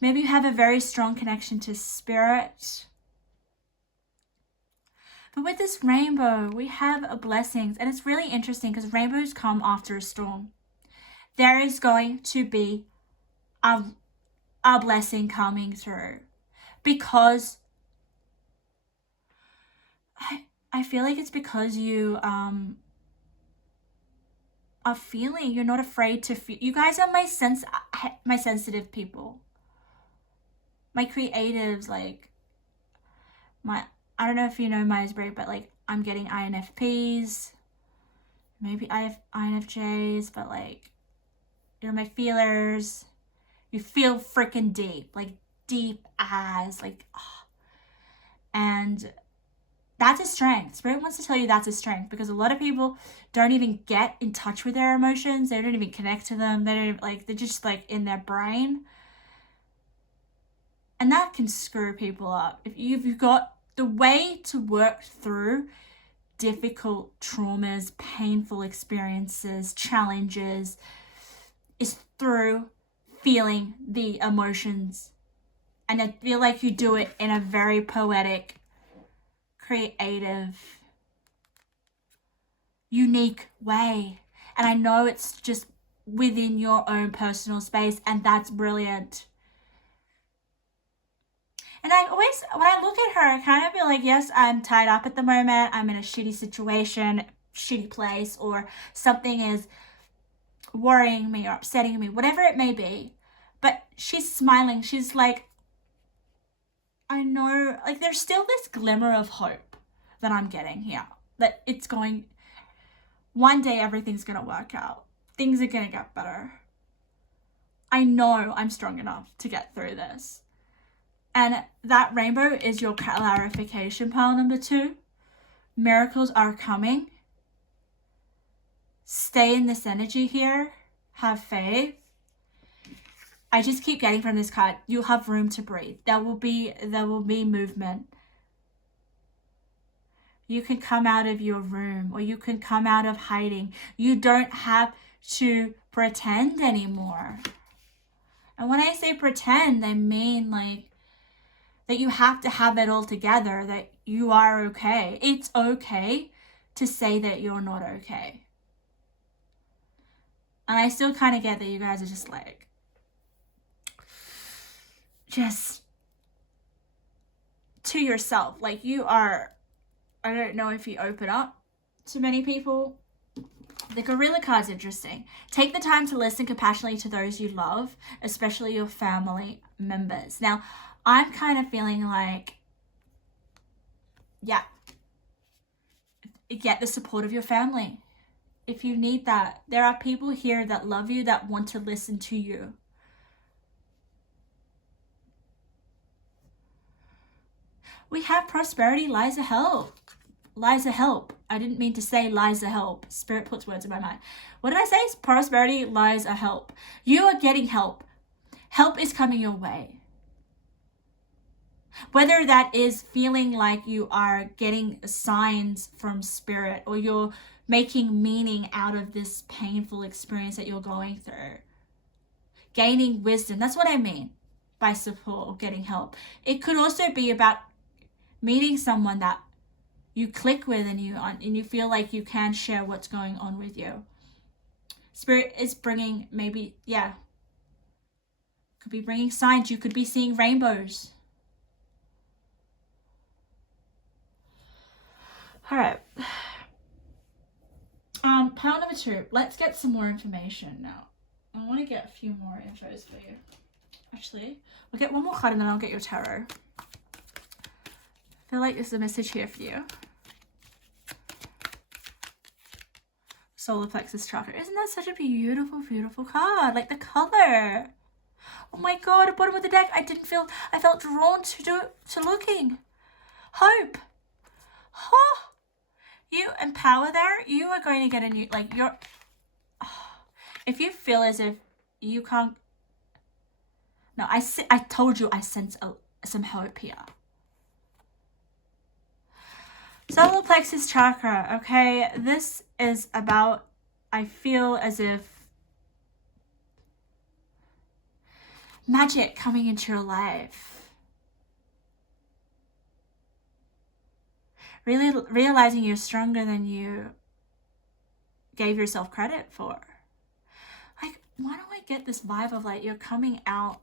Maybe you have a very strong connection to spirit. But with this rainbow, we have blessings, and it's really interesting because rainbows come after a storm. There is going to be a blessing coming through, because I feel like it's because you are feeling, you're not afraid to feel. You guys are my sensitive people, my creatives, like I don't know if you know Myers-Briggs, but like I'm getting INFPs, maybe I have INFJs, but like you're my feelers. You feel freaking deep, like deep as like, oh. And that's a strength. Spirit wants to tell you that's a strength, because a lot of people don't even get in touch with their emotions. They don't even connect to them. They don't even, like, they're just like in their brain. And that can screw people up. If you've got the way to work through difficult traumas, painful experiences, challenges, is through feeling the emotions. And I feel like you do it in a very poetic, creative, unique way. And I know it's just within your own personal space, and that's brilliant. And I always, when I look at her, I kind of feel like, yes, I'm tied up at the moment. I'm in a shitty situation, shitty place, or something is worrying me or upsetting me, whatever it may be. But she's smiling. She's like, I know, like there's still this glimmer of hope that I'm getting here, that it's going, one day everything's going to work out. Things are going to get better. I know I'm strong enough to get through this. And that rainbow is your clarification pile number 2. Miracles are coming. Stay in this energy here. Have faith. I just keep getting from this card, you'll have room to breathe. There will be movement. You can come out of your room, or you can come out of hiding. You don't have to pretend anymore. And when I say pretend, I mean like that you have to have it all together, that you are okay. It's okay to say that you're not okay. And I still kind of get that you guys are just like, just to yourself. Like you are, I don't know if you open up to many people. The Gorilla card's interesting. Take the time to listen compassionately to those you love, especially your family members. Now, I'm kind of feeling like, yeah, get the support of your family. If you need that, there are people here that love you, that want to listen to you. We have prosperity lies a help. Lies a help. I didn't mean to say lies a help. Spirit puts words in my mind. What did I say? Prosperity lies a help. You are getting help. Help is coming your way. Whether that is feeling like you are getting signs from spirit, or you're making meaning out of this painful experience that you're going through. Gaining wisdom. That's what I mean by support or getting help. It could also be about meeting someone that you click with, and you feel like you can share what's going on with you. Spirit is bringing maybe, yeah, Could be bringing signs. You could be seeing rainbows. All right. Pile number 2. Let's get some more information now. I want to get a few more infos for you. Actually, we'll get one more card and then I'll get your tarot. I feel like there's a message here for you. Solar plexus chakra. Isn't that such a beautiful, beautiful card? Like the color. Oh my god, at the bottom of the deck, I felt drawn to looking. Hope. Huh. You empower there, you are going to get a new, like, if you feel as if you can't, no, I told you I sense some hope here. Solar plexus chakra, okay, this is about, I feel as if magic coming into your life. Really realizing you're stronger than you gave yourself credit for. Like, why don't I get this vibe of like you're coming out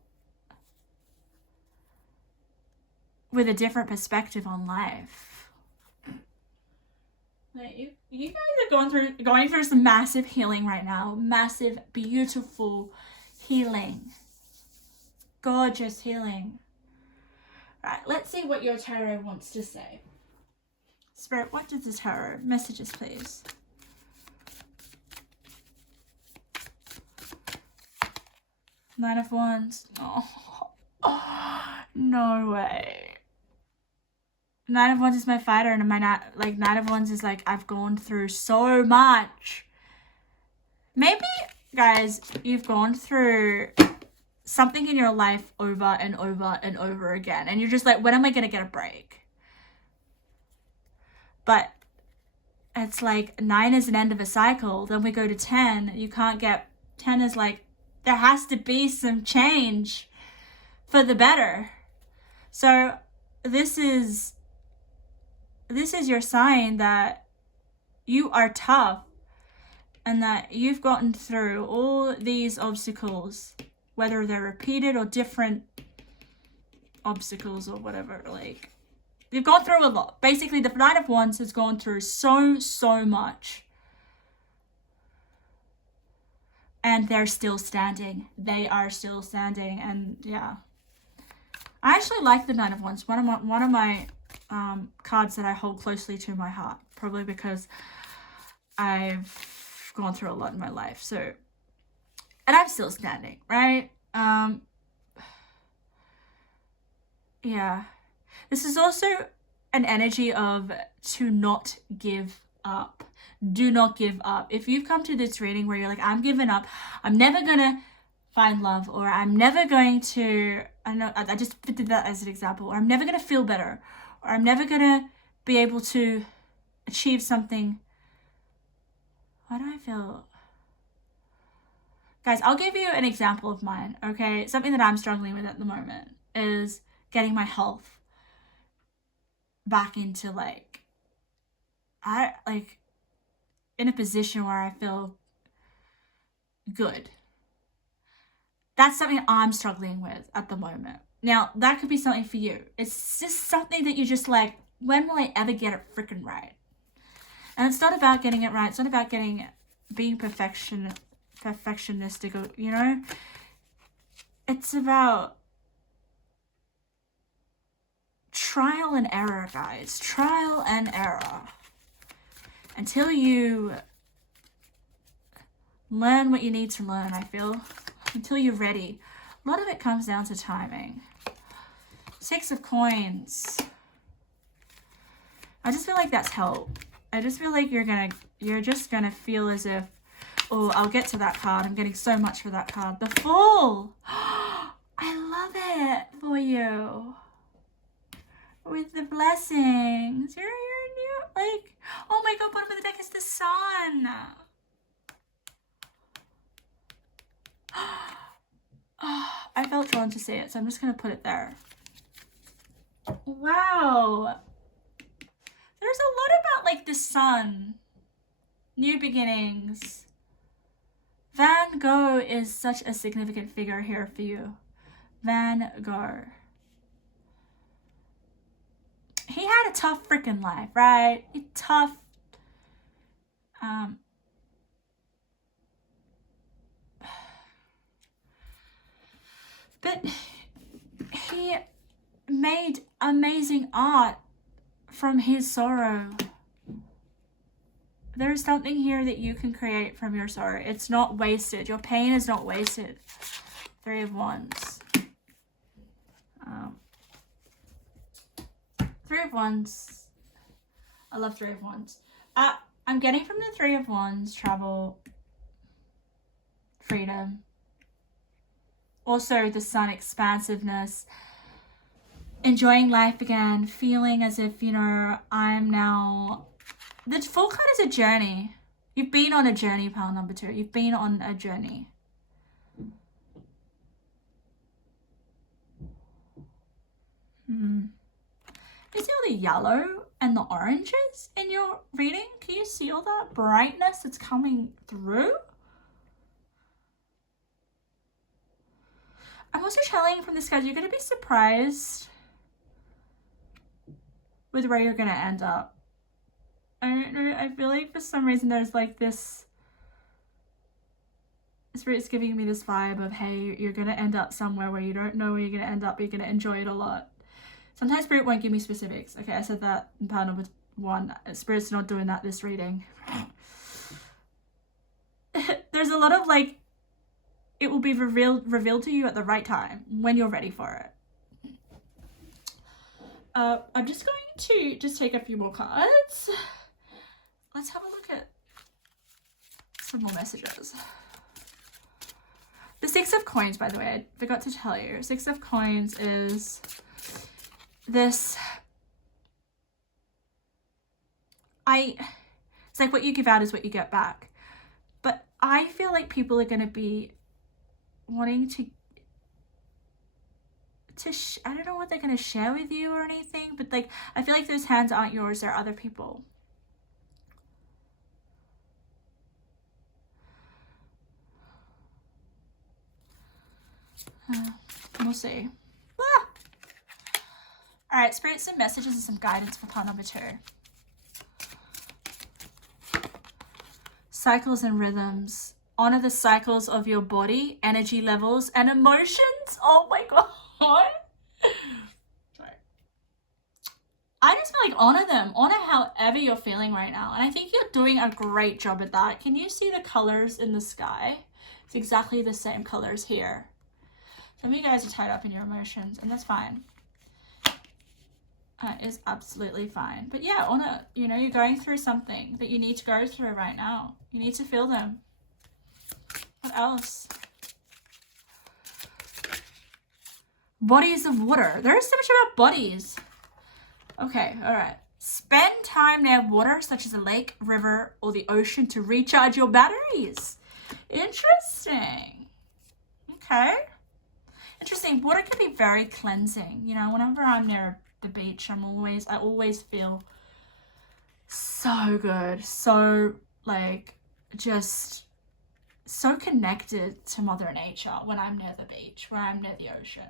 with a different perspective on life? Like you guys are going through some massive healing right now. Massive, beautiful healing. Gorgeous healing. Right, let's see what your tarot wants to say. Spirit, what does the tarot? Messages, please. Nine of Wands. Oh, no way. Nine of Wands is my fighter, and Nine of Wands is like, I've gone through so much. Maybe, guys, you've gone through something in your life over and over and over again, and you're just like, when am I going to get a break? But it's like 9 is an end of a cycle. Then we go to 10. You can't get, 10 is like, there has to be some change for the better. So this is your sign that you are tough and that you've gotten through all these obstacles, whether they're repeated or different obstacles or whatever. Like, you've gone through a lot. Basically, the Nine of Wands has gone through so much. And they're still standing. They are still standing. And yeah. I actually like the Nine of Wands. One of my cards that I hold closely to my heart. Probably because I've gone through a lot in my life. So, and I'm still standing, right? Yeah. This is also an energy of to not give up. Do not give up. If you've come to this reading where you're like, I'm giving up, I'm never going to find love, or I'm never going to, I just did that as an example, or I'm never going to feel better, or I'm never going to be able to achieve something. Why do I feel? Guys, I'll give you an example of mine, okay? Something that I'm struggling with at the moment is getting my health back into in a position where I feel good. That's something I'm struggling with at the moment. Now, that could be something for you. It's just something that you just like, when will I ever get it freaking right? And it's not about getting it right. It's not about being perfectionistic, or, you know? It's about trial and error, guys. Trial and error. Until you learn what you need to learn, I feel. Until you're ready. A lot of it comes down to timing. 6 of Coins. I just feel like that's help. I just feel like you're just gonna feel as if, oh, I'll get to that card. I'm getting so much for that card. The Fool. I love it for you. With the blessings. You're new, like, oh my god, bottom of the deck is the Sun. I felt drawn to see it, so I'm just going to put it there. Wow. There's a lot about, like, the Sun. New beginnings. Van Gogh is such a significant figure here for you. Van Gogh. He had a tough freaking life, right? Tough. But he made amazing art from his sorrow. There is something here that you can create from your sorrow. It's not wasted. Your pain is not wasted. 3 of Wands. 3 of Wands. I love 3 of Wands. I'm getting from the 3 of Wands, travel, freedom. Also the Sun, expansiveness, enjoying life again, feeling as if, you know, I'm now... The Full card is a journey. You've been on a journey, pile number 2. You've been on a journey. You see all the yellow and the oranges in your reading? Can you see all that brightness that's coming through? I'm also telling from this card, you're going to be surprised with where you're going to end up. I don't know, I feel like for some reason there's like this, Spirit's giving me this vibe of, hey, you're going to end up somewhere where you don't know where you're going to end up, but you're going to enjoy it a lot. Sometimes Spirit won't give me specifics. Okay, I said that in part number 1. Spirit's not doing that this reading. There's a lot of like, it will be revealed to you at the right time when you're ready for it. I'm just going to just take a few more cards. Let's have a look at some more messages. The 6 of Coins, by the way, I forgot to tell you. 6 of Coins is this... It's like what you give out is what you get back. But I feel like people are going to be wanting to I don't know what they're going to share with you or anything, but like I feel like those hands aren't yours, they're other people. We'll see. All right, Spirit, some messages and some guidance for part number 2. Cycles and rhythms. Honor the cycles of your body, energy levels, and emotions. Oh my god. Sorry. I just feel like honor them. Honor however you're feeling right now. And I think you're doing a great job at that. Can you see the colors in the sky? It's exactly the same colors here. Some of you guys are tied up in your emotions, and that's fine. Is absolutely fine. But yeah, honor, you know, you're going through something that you need to go through right now. You need to feel them. What else? Bodies of water. There is so much about bodies. Okay, all right. Spend time near water, such as a lake, river, or the ocean to recharge your batteries. Interesting. Okay. Interesting. Water can be very cleansing. You know, whenever I'm near the beach, I always feel so good. So, like, just so connected to Mother Nature when I'm near the beach, when I'm near the ocean.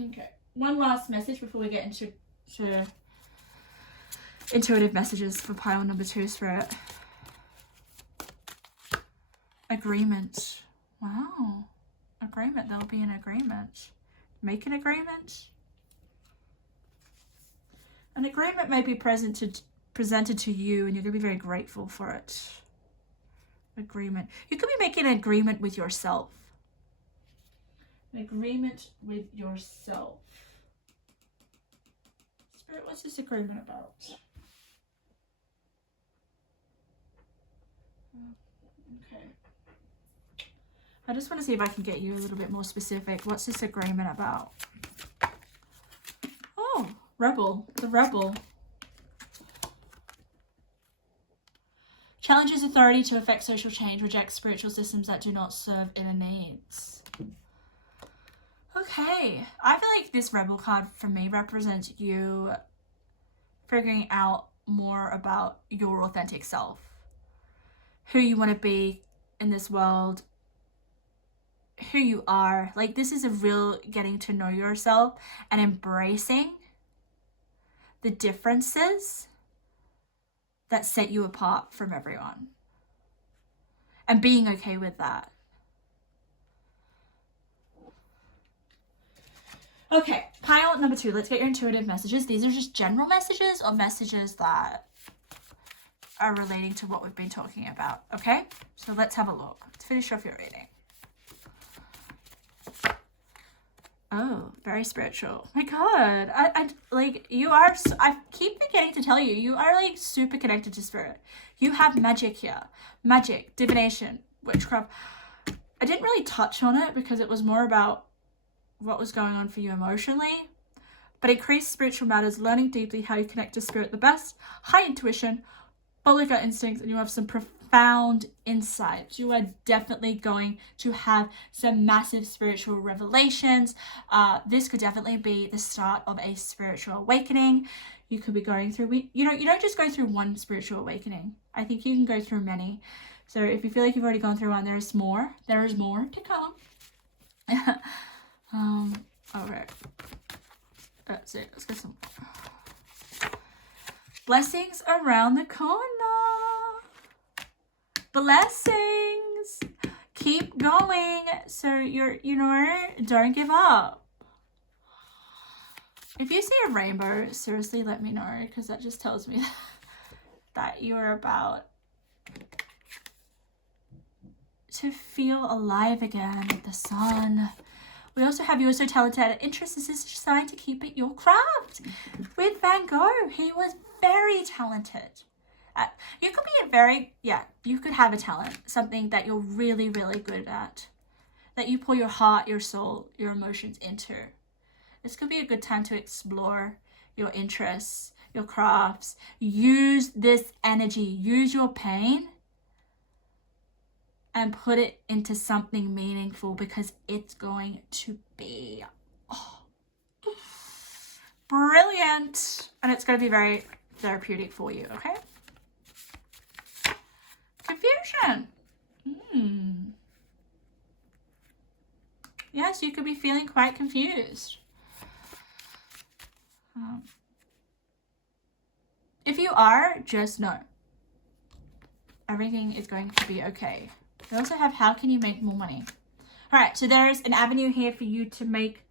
Okay, one last message before we get into intuitive messages for pile number 2, Spirit. Agreement. Wow. Agreement. There'll be an agreement. Make an agreement. An agreement may be presented to you, and you're going to be very grateful for it. Agreement. You could be making an agreement with yourself. An agreement with yourself. Spirit, what's this agreement about? Okay. I just want to see if I can get you a little bit more specific. What's this agreement about? Oh, rebel. The rebel. Challenges authority to effect social change. Rejects spiritual systems that do not serve inner needs. Okay. I feel like this rebel card for me represents you figuring out more about your authentic self. Who you want to be in this world. who you are. Like, this is a real getting to know yourself and embracing the differences that set you apart from everyone, and being okay with that. Okay, pile number 2. Let's get your intuitive messages. These are just general messages or messages that are relating to what we've been talking about. Okay, so let's have a look. Let's finish off your reading. Oh, very spiritual. My God, I like, you are, I keep forgetting to tell you, you are like super connected to spirit. You have magic here. Magic, divination, witchcraft. I didn't really touch on it because it was more about what was going on for you emotionally. But increased spiritual matters, learning deeply how you connect to spirit the best, high intuition, follow gut instincts, and you have some profound insights. You are definitely going to have some massive spiritual revelations. This could definitely be the start of a spiritual awakening. You could be going through, you don't just go through one spiritual awakening. I think you can go through many. So if you feel like you've already gone through one, there is more to come. Okay. That's it. Let's get some blessings around the corner. Blessings. Keep going. So don't give up. If you see a rainbow, seriously, let me know, because that just tells me that you're about to feel alive again with the sun. We also have you so talented at interest. This is designed to keep it your craft. With Van Gogh, he was very talented. You could be you could have a talent, something that you're really, really good at, that you pour your heart, your soul, your emotions into. This could be a good time to explore your interests, your crafts. Use this energy, use your pain, and put it into something meaningful, because it's going to be brilliant. And it's going to be very therapeutic for you, okay? Confusion. Yes, you could be feeling quite confused. If you are, just know everything is going to be okay. We also have how can you make more money. All right, so there's an avenue here for you to make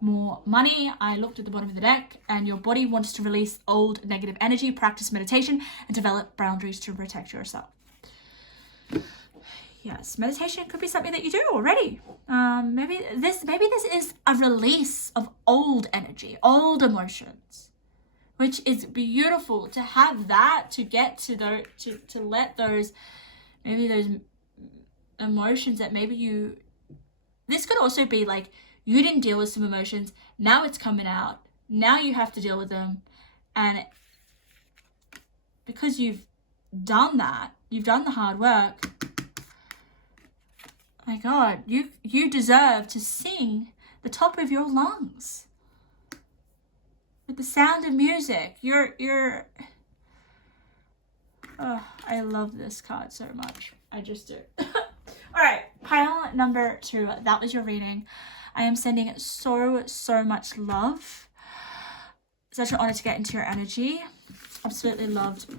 more money. I looked at the bottom of the deck, and your body wants to release old negative energy, practice meditation, and develop boundaries to protect yourself. Yes, meditation could be something that you do already. Maybe this is a release of old energy, old emotions, which is beautiful to have that, to get to to let those emotions that this could also be like you didn't deal with some emotions, now it's coming out, now you have to deal with them, and because you've done that, you've done the hard work, my God, you deserve to sing the top of your lungs with the sound of music. I love this card so much. I just do. All right, pile number 2. That was your reading. I am sending so much love. Such an honor to get into your energy. Absolutely loved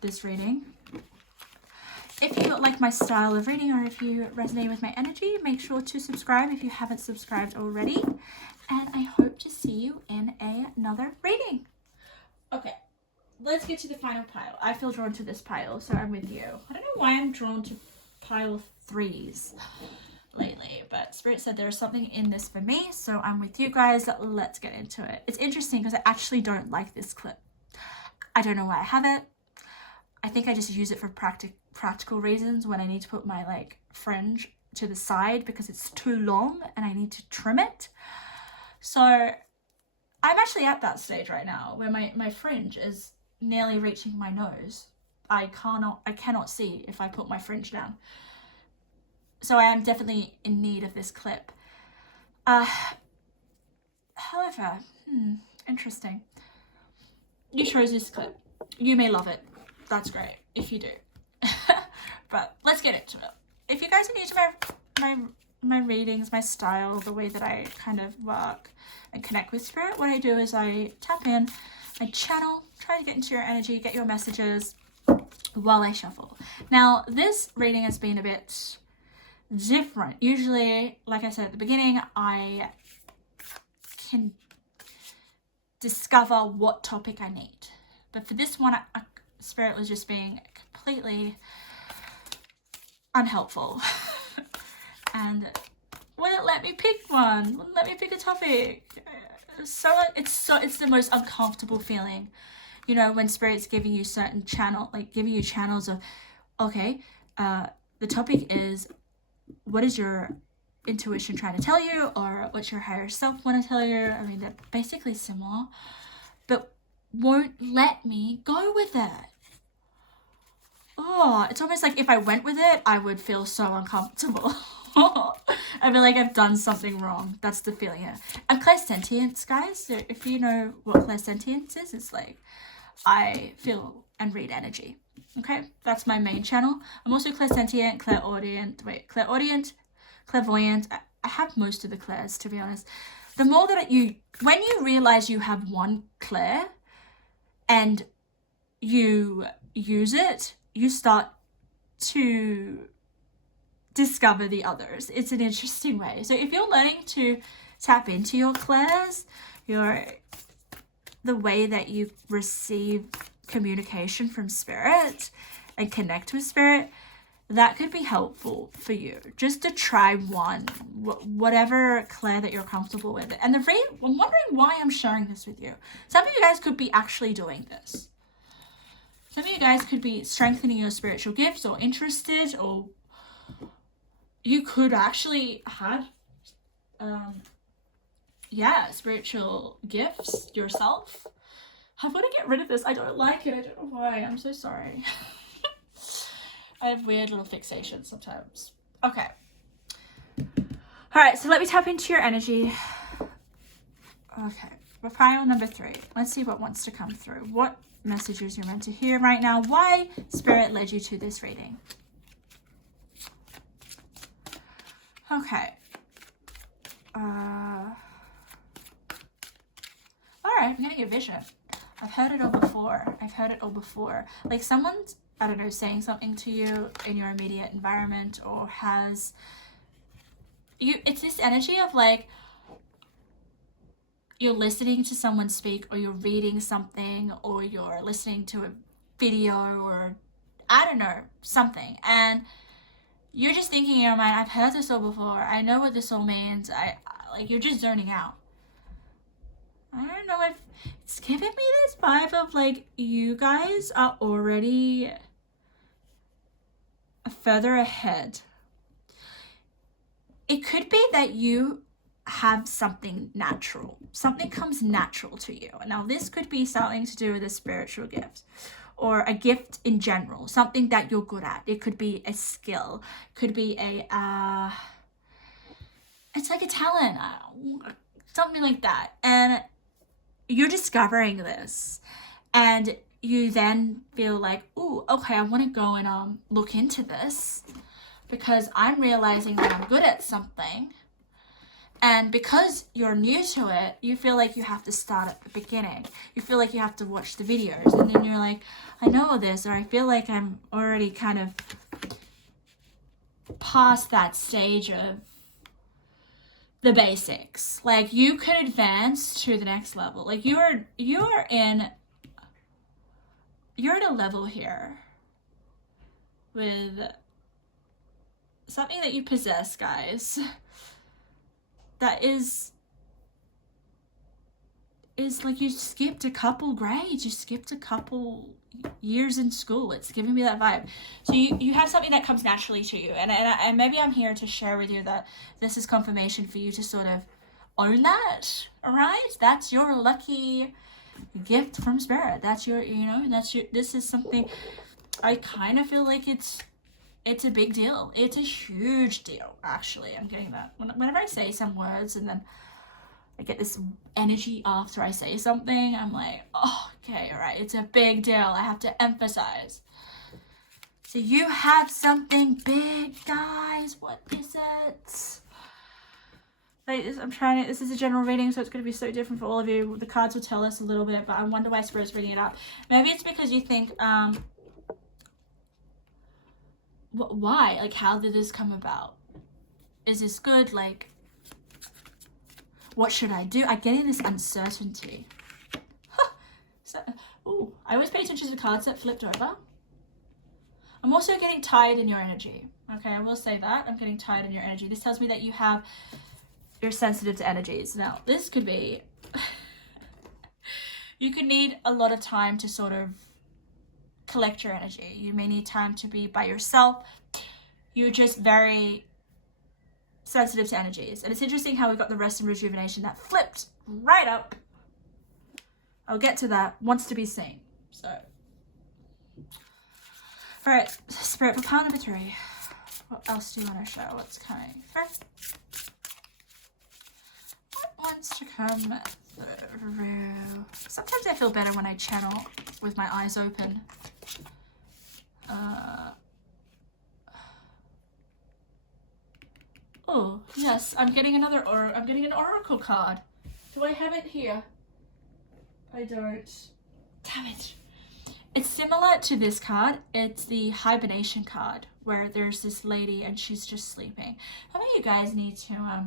this reading. If you like my style of reading, or if you resonate with my energy, make sure to subscribe if you haven't subscribed already. And I hope to see you in another reading. Okay, let's get to the final pile. I feel drawn to this pile, so I'm with you. I don't know why I'm drawn to pile 3s lately, but Spirit said there's something in this for me, so I'm with you guys. Let's get into it. It's interesting because I actually don't like this clip. I don't know why I have it. I think I just use it for practical reasons when I need to put my fringe to the side because it's too long and I need to trim it. So I'm actually at that stage right now where my fringe is nearly reaching my nose. I cannot see if I put my fringe down. So I am definitely in need of this clip. However, interesting. You chose this clip. You may love it. That's great if you do. But let's get into it. If you guys are new to my readings, my style, the way that I kind of work and connect with spirit, what I do is I tap in, I channel, try to get into your energy, get your messages while I shuffle. Now, this reading has been a bit different. Usually, like I said at the beginning, I can discover what topic I need. But for this one, spirit was just being completely unhelpful. And wouldn't let me pick one, wouldn't let me pick a topic. So it's the most uncomfortable feeling, you know, when spirit's giving you certain giving you channels of, okay, the topic is, what is your intuition trying to tell you, or what's your higher self want to tell you? I mean, they're basically similar, but won't let me go with it. Oh, it's almost like if I went with it, I would feel so uncomfortable. I feel like I've done something wrong. That's the feeling here. I'm clairsentient, guys. So if you know what clairsentience is, it's like I feel and read energy. Okay, that's my main channel. I'm also clairsentient, clairaudient, clairvoyant. I have most of the clairs, to be honest. The more that when you realize you have one clair and you use it, you start to discover the others. It's an interesting way. So if you're learning to tap into your clairs, the way that you receive communication from spirit and connect with spirit, that could be helpful for you, just to try one, whatever clair that you're comfortable with. And I'm wondering why I'm sharing this with you. Some of you guys could be actually doing this. Some of you guys could be strengthening your spiritual gifts or interested, or you could actually have spiritual gifts yourself. I've got to get rid of this. I don't like it. I don't know why. I'm so sorry. I have weird little fixations sometimes. Okay. All right, so let me tap into your energy. Okay, we're pile number 3. Let's see what wants to come through. What messages you're meant to hear right now. Why spirit led you to this reading. Okay. All right, I'm getting a vision. I've heard it all before. Like someone's, I don't know, saying something to you in your immediate environment, or it's this energy of like, you're listening to someone speak, or you're reading something, or you're listening to a video, or I don't know, something. And you're just thinking in your mind, I've heard this all before. I know what this all means. Like, you're just zoning out. I don't know if it's giving me this vibe of like, you guys are already further ahead. It could be that you have something natural. Something comes natural to you. Now, this could be something to do with a spiritual gift, or a gift in general, something that you're good at. It could be a skill, could be it's like a talent, something like that. And you're discovering this, and you then feel like, oh, okay, I want to go and look into this, because I'm realizing that I'm good at something. And because you're new to it, you feel like you have to start at the beginning. You feel like you have to watch the videos, and then you're like, I know this, or I feel like I'm already kind of past that stage of the basics. Like, you could advance to the next level. Like, you're at a level here with something that you possess, guys, that is like, you skipped a couple grades, you skipped a couple years in school. It's giving me that vibe. So you have something that comes naturally to you, and maybe I'm here to share with you that this is confirmation for you to sort of own that. All right, that's your lucky gift from spirit. That's your, this is something. I kind of feel like it's a big deal. It's a huge deal, actually. I'm getting that whenever I say some words, and then I get this energy after I say something. I'm like, oh, okay, all right, it's a big deal. I have to emphasize. So you have something big, guys. What What is it? I'm trying to, this is a general reading, so it's going to be so different for all of you. The cards will tell us a little bit, but I wonder why Spirit's reading it up. Maybe it's because you think, why? Like, how did this come about? Is this good? Like, what should I do? I'm getting this uncertainty. So, ooh, I always pay attention to the cards that flipped over. I'm also getting tired in your energy. Okay, I will say that. I'm getting tired in your energy. This tells me that you're sensitive to energies. Now, this could be, you could need a lot of time to sort of collect your energy. You may need time to be by yourself. You're just very sensitive to energies. And it's interesting how we've got the rest and rejuvenation that flipped right up. I'll get to that. Wants to be seen. So, all right, Spirit, for pile number 3. What else do you want to show? What's coming first? What wants to come through? Sometimes I feel better when I channel with my eyes open. Oh, yes, I'm getting an oracle card. Do I have it here? I don't. Damn it. It's similar to this card. It's the hibernation card, where there's this lady and she's just sleeping. How many of you guys need to,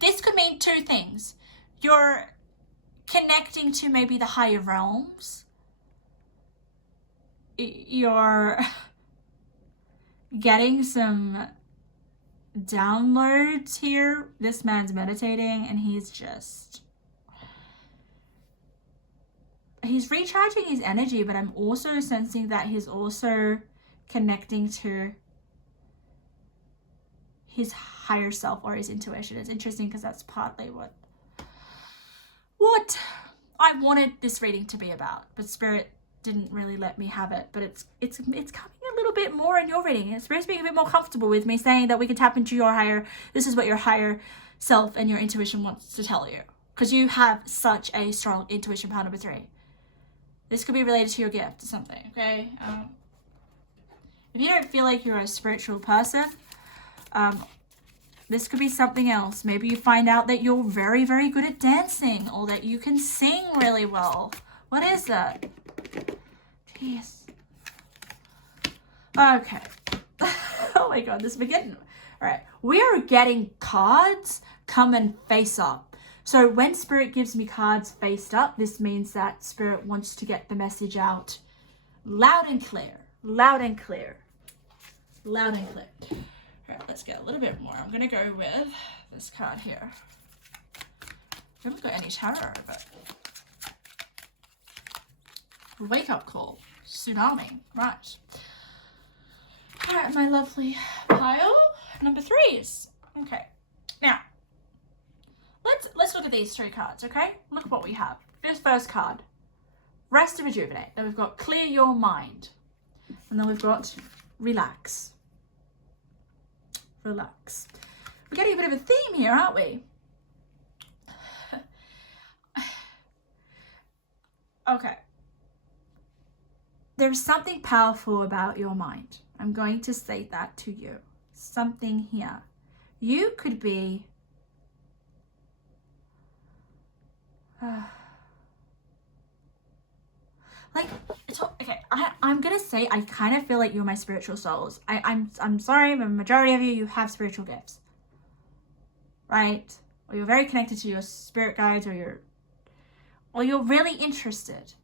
this could mean 2 things. You're connecting to maybe the higher realms. You're getting some downloads here. This man's meditating and he's recharging his energy, but I'm also sensing that he's also connecting to his higher self or his intuition. It's interesting because that's partly what I wanted this reading to be about, but Spirit didn't really let me have it. But it's coming a little bit more in your reading. Spirit's being a bit more comfortable with me saying that we can tap into this is what your higher self and your intuition wants to tell you, because you have such a strong intuition, pile number 3. This could be related to your gift or something, okay? If you don't feel like you're a spiritual person, this could be something else. Maybe you find out that you're very, very good at dancing, or that you can sing really well. What is that? Jeez. Okay. Oh my God, this is beginning. All right. We are getting cards come and face up. So when Spirit gives me cards faced up, this means that Spirit wants to get the message out loud and clear. Loud and clear. Loud and clear. All right, let's get a little bit more. I'm going to go with this card here. We haven't got any tarot, but wake up call. Tsunami. Right. All right, my lovely pile. Number 3s. Okay. Now, let's look at these 3 cards, okay? Look what we have. This first card, rest and rejuvenate. Then we've got clear your mind. And then we've got relax. Relax. We're getting a bit of a theme here, aren't we? Okay. There's something powerful about your mind. I'm going to state that to you. Something here. You could be like, okay, I'm gonna say I kind of feel like you're my spiritual souls. I'm sorry, but the majority of you have spiritual gifts, right? Or you're very connected to your spirit guides, or you're really interested.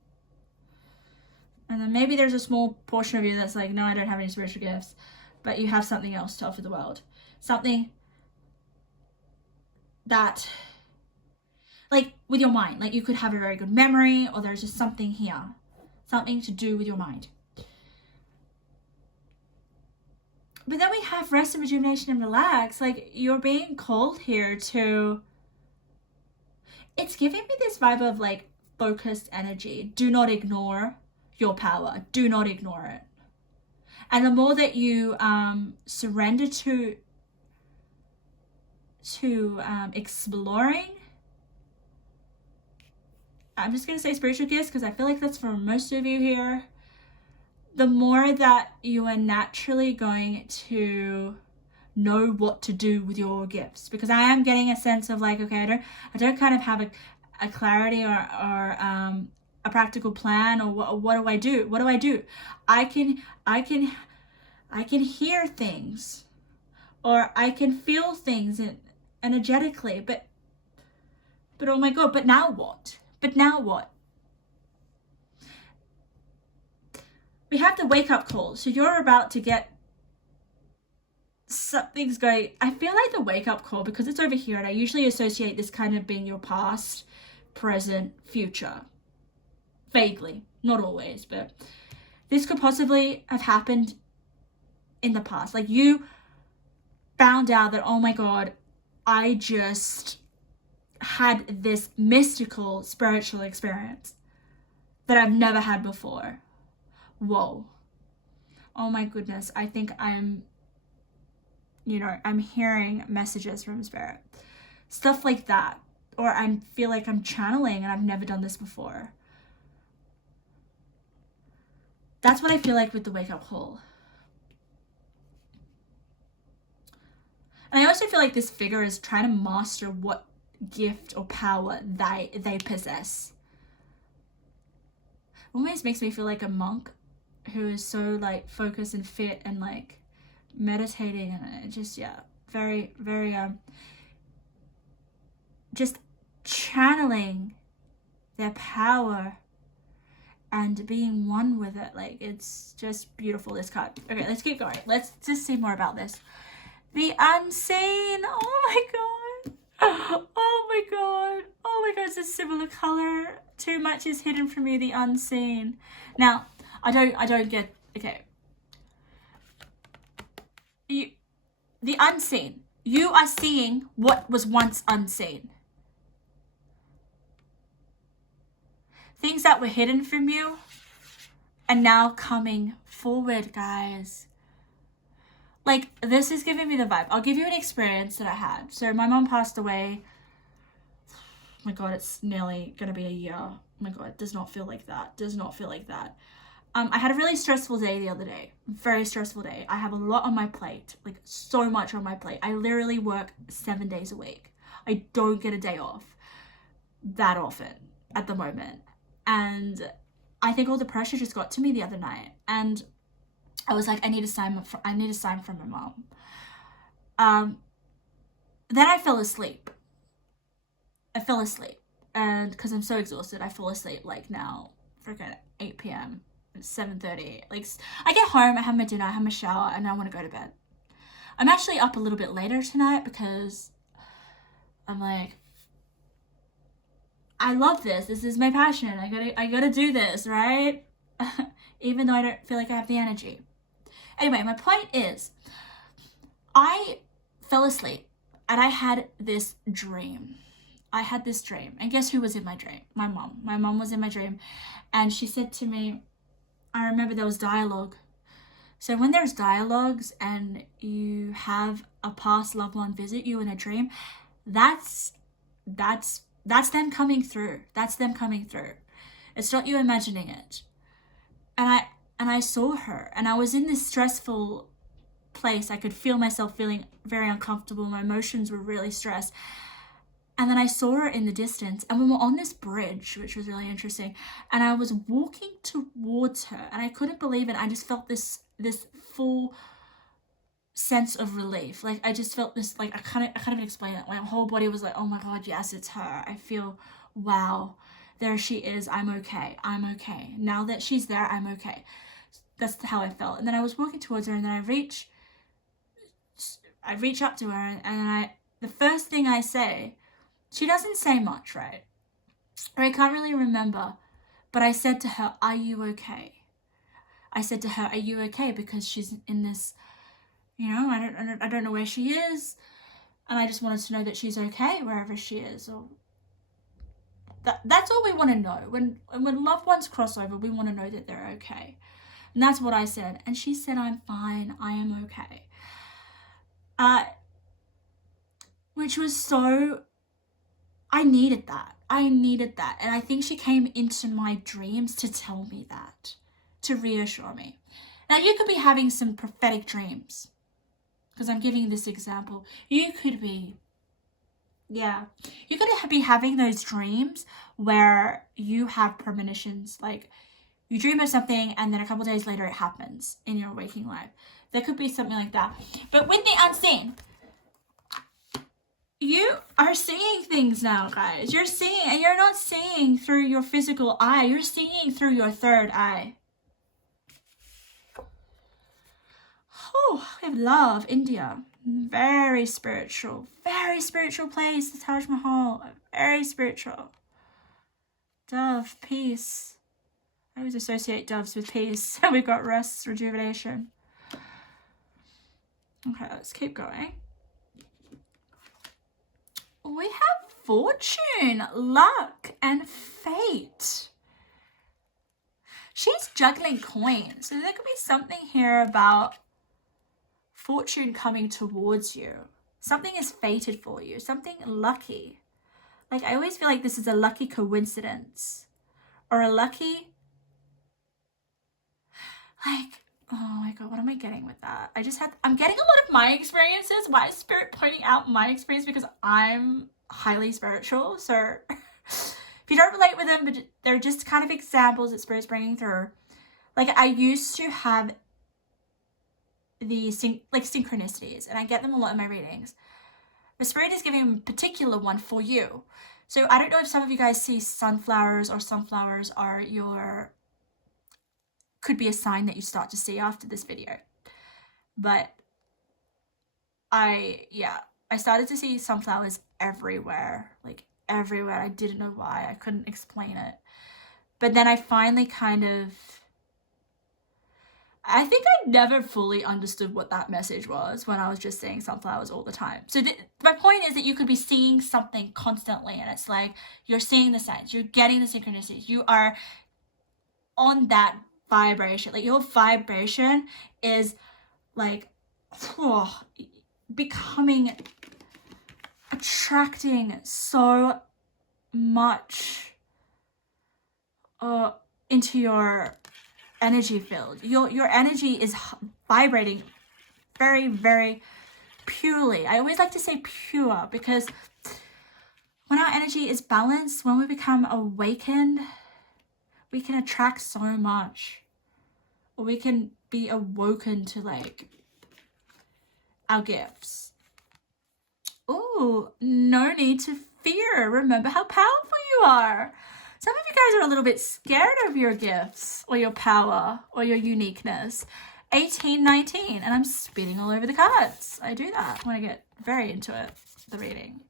And then maybe there's a small portion of you that's like, no, I don't have any spiritual gifts, but you have something else to offer the world. Something that, like, with your mind, like you could have a very good memory, or there's just something here, something to do with your mind. But then we have rest and rejuvenation and relax. Like, you're being called here to, it's giving me this vibe of like focused energy. Do not ignore your power. Do not ignore it. And the more that you surrender to exploring, I'm just going to say spiritual gifts because I feel like that's for most of you here. the more that you are naturally going to know what to do with your gifts. Because I am getting a sense of like, okay, I don't kind of have a clarity or a practical plan, or what do I do? What do I do? I can hear things, or I can feel things energetically, but oh my God, but now what? But now what? We have the wake up call. So you're about to get something's going. I feel like the wake up call, because it's over here, and I usually associate this kind of being your past, present, future. Vaguely, not always, but this could possibly have happened in the past. Like you found out that, oh my God, I just had this mystical spiritual experience that I've never had before. Whoa. Oh my goodness. I think I'm hearing messages from spirit. Stuff like that. Or I feel like I'm channeling and I've never done this before. That's what I feel like with the wake up call. And I also feel like this figure is trying to master what gift or power they possess. Almost makes me feel like a monk who is so like focused and fit and like meditating, and just very, very just channeling their power and being one with it. Like, it's just beautiful, this card. Okay, let's keep going. Let's just see more about this. The unseen. Oh my God. Oh my God. Oh my God, it's a similar color. Too much is hidden from you, the unseen. Now, I don't get, okay. The unseen. You are seeing what was once unseen. Things that were hidden from you are now coming forward, guys. Like, this is giving me the vibe. I'll give you an experience that I had. So my mom passed away. Oh my God, it's nearly gonna be a year. Oh my God, it does not feel like that. Does not feel like that. I had a really stressful day the other day. Very stressful day. I have a lot on my plate. Like, so much on my plate. I literally work 7 days a week. I don't get a day off that often at the moment. And I think all the pressure just got to me the other night. And I was like, I need a sign from my mom. Then I fell asleep. And because I'm so exhausted, I fall asleep like now, freaking 8 p.m. 7:30. Like, I get home, I have my dinner, I have my shower, and I want to go to bed. I'm actually up a little bit later tonight because I'm like, I love this. This is my passion. I gotta do this, right? Even though I don't feel like I have the energy. Anyway, my point is, I fell asleep and I had this dream. And guess who was in my dream? My mom. My mom was in my dream, and she said to me, I remember there was dialogue. So when there's dialogues and you have a past loved one visit you in a dream, that's them coming through. That's them coming through. It's not you imagining it. And I saw her, and I was in this stressful place. I could feel myself feeling very uncomfortable. My emotions were really stressed. And then I saw her in the distance, and we were on this bridge, which was really interesting. And I was walking towards her, and I couldn't believe it. I just felt this full sense of relief. Like, I just felt this, like, I can't even explain it. My whole body was like, oh my God, yes, it's her. I feel, wow, there she is. I'm okay. Now that she's there, I'm okay. That's how I felt. And then I was walking towards her, and then I reach up to her, and the first thing I say, she doesn't say much, right? Or I can't really remember, but I said to her, are you okay? I said to her, are you okay? Because she's in this, I don't know where she is, and I just wanted to know that she's okay wherever she is. Or that's all we want to know. When loved ones cross over, we want to know that they're okay. And that's what I said. And she said, I'm fine. I am okay. Which was so, I needed that. And I think she came into my dreams to tell me that. to reassure me. Now, you could be having some prophetic dreams, because I'm giving this example. You could be, you could be having those dreams where you have premonitions, like you dream of something and then a couple days later it happens in your waking life. There could be something like that. But with the unseen, you are seeing things now, guys. You're seeing, and you're not seeing through your physical eye. You're seeing through your third eye. Oh, we have love, India. Very spiritual place, the Taj Mahal. Very spiritual. Dove, peace. I always associate doves with peace. We've got rest, rejuvenation. Okay, let's keep going. We have fortune, luck, and fate. She's juggling coins. So there could be something here about fortune coming towards you. Something is fated for you. Something lucky. Like, I always feel like this is a lucky coincidence. Or a lucky... Like, oh my god, what am I getting with that? I'm getting a lot of my experiences. Why is Spirit pointing out my experience? Because I'm highly spiritual. So if you don't relate with them, but they're just kind of examples that Spirit's bringing through. Like, I used to have the synchronicities, and I get them a lot in my readings. But Spirit is giving a particular one for you. So I don't know if some of you guys see sunflowers, or sunflowers are your... could be a sign that you start to see after this video. But I started to see sunflowers everywhere, like everywhere. I didn't know why. I couldn't explain it. But then I finally I think I never fully understood what that message was when I was just seeing sunflowers all the time. So my point is that you could be seeing something constantly, and it's like you're seeing the signs, you're getting the synchronicities, you are on that vibration. Like, your vibration is like becoming, attracting so much into your energy field. Your energy is vibrating very, very purely. I always like to say pure, because when our energy is balanced, when we become awakened, we can attract so much, or we can be awoken to like our gifts. Oh, no need to fear. Remember how powerful you are. Some of you guys are a little bit scared of your gifts, or your power, or your uniqueness. 1819, and I'm spitting all over the cards. I do that when I get very into it, the reading.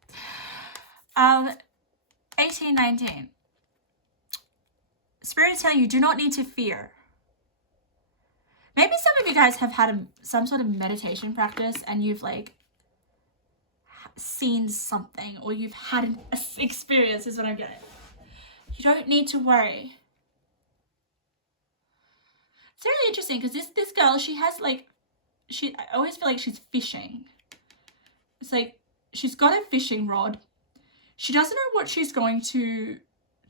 1819. Spirit is telling you, do not need to fear. Maybe some of you guys have had some sort of meditation practice, and you've like seen something, or you've had an experience, is what I'm getting. You don't need to worry. It's really interesting, because this girl, she has like, I always feel like she's fishing. It's like she's got a fishing rod. She doesn't know what she's going to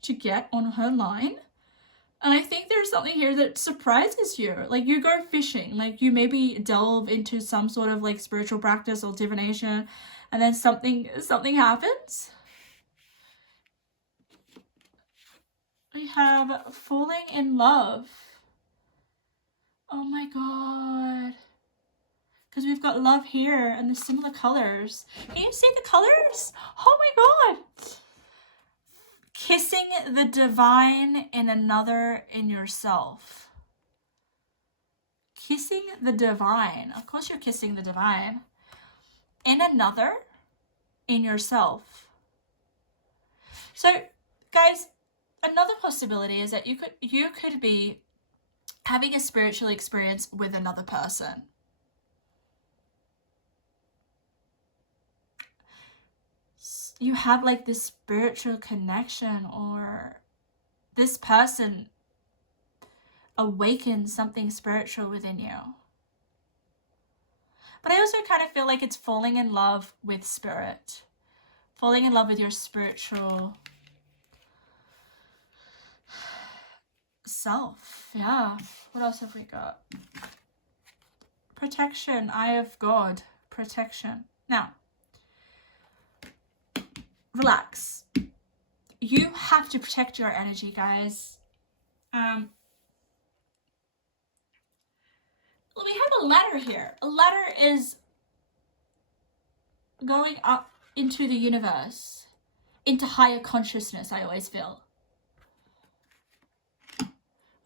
get on her line. And I think there's something here that surprises you. Like, you go fishing, like you maybe delve into some sort of like spiritual practice or divination, and then something happens. We have falling in love. Oh my god. Because we've got love here and the similar colors. Can you see the colors? Oh my god. Kissing the divine in another in yourself. Kissing the divine. Of course you're kissing the divine. In another in yourself. So, guys, another possibility is that you could be having a spiritual experience with another person. You have like this spiritual connection, or this person awakens something spiritual within you. But I also kind of feel like it's falling in love with spirit. Falling in love with your spiritual self. Yeah. What else have we got? Protection. Eye of God. Protection. Now, relax. You have to protect your energy, guys. We have a ladder here. A ladder is going up into the universe, into higher consciousness, I always feel. We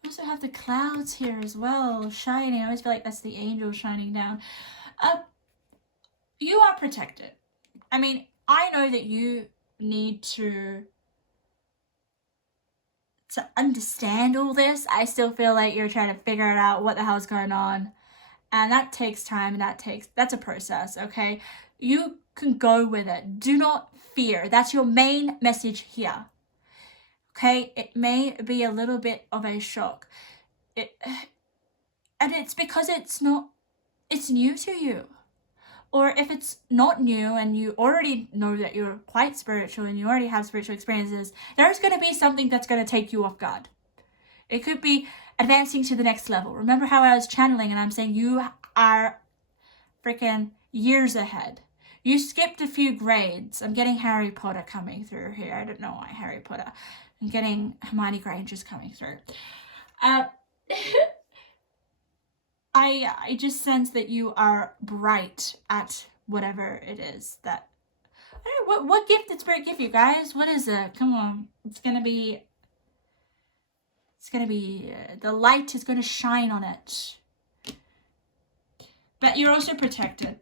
also have the clouds here as well, shining. I always feel like that's the angel shining down. You are protected. I mean, I know that you need to understand all this. I still feel like you're trying to figure it out, what the hell's going on. And that takes time, and that's a process, okay? You can go with it. Do not fear. That's your main message here. Okay? It may be a little bit of a shock. And it's because it's new to you. Or if it's not new and you already know that you're quite spiritual and you already have spiritual experiences, there's going to be something that's going to take you off guard. It could be advancing to the next level. Remember how I was channeling and I'm saying you are freaking years ahead. You skipped a few grades. I'm getting Harry Potter coming through here. I don't know why Harry Potter. I'm getting Hermione Granger's coming through. I just sense that you are bright at whatever it is that... I don't know, what gift did Spirit give you, guys? What is it? Come on. It's going to be... the light is going to shine on it. But you're also protected.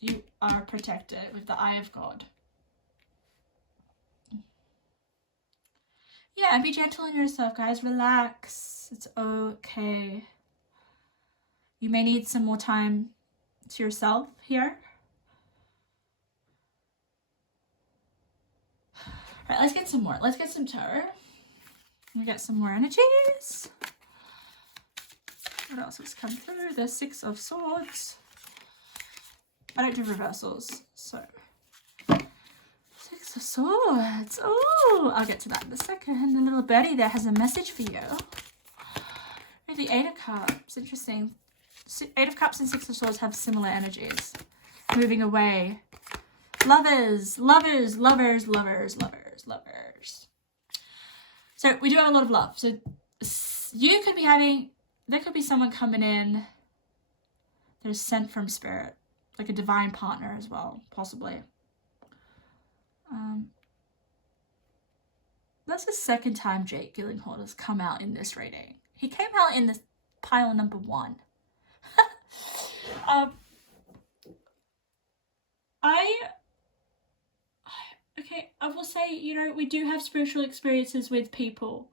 You are protected with the eye of God. Yeah, and be gentle on yourself, guys. Relax. It's okay. You may need some more time to yourself here. All right, let's get some more. Let's get some tarot. We got some more energies. What else has come through? The Six of Swords. I don't do reversals, so. Six of Swords. Oh, I'll get to that in a second. The little birdie there has a message for you. And the Eight of Cups. Interesting. Eight of Cups and Six of Swords have similar energies. Moving away. Lovers, lovers, lovers, lovers, lovers, lovers. So we do have a lot of love. So you could be having, there could be someone coming in that is sent from Spirit, like a divine partner as well, possibly. That's the second time Jake Gyllenhaal has come out in this reading. He came out in this pile number 1. I will say, you know, we do have spiritual experiences with people.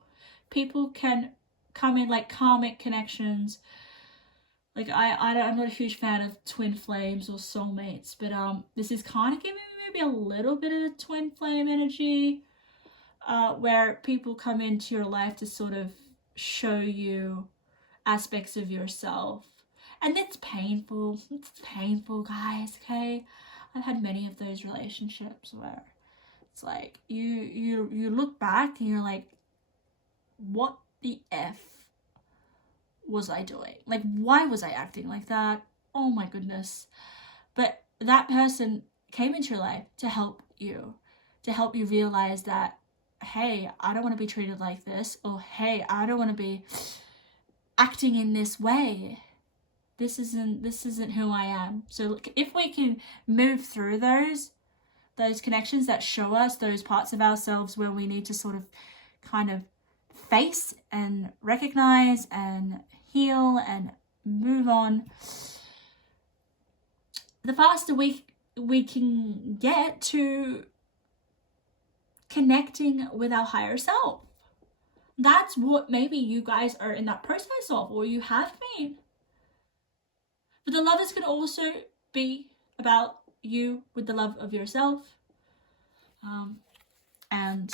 People can come in like karmic connections. Like I'm not a huge fan of twin flames or soulmates, but this is kind of giving me maybe a little bit of a twin flame energy, where people come into your life to sort of show you aspects of yourself. And it's painful. It's painful, guys, okay? I've had many of those relationships where it's like you look back and you're like, what the F was I doing? Like, why was I acting like that? Oh my goodness. But that person came into your life to help you realize that, hey, I don't want to be treated like this, or hey, I don't want to be acting in this way. This isn't who I am. So look, if we can move through those connections that show us those parts of ourselves where we need to sort of kind of face and recognize and heal and move on, the faster we can get to connecting with our higher self. That's what maybe you guys are in that process of, or you have been. But the love is going to also be about you with the love of yourself. And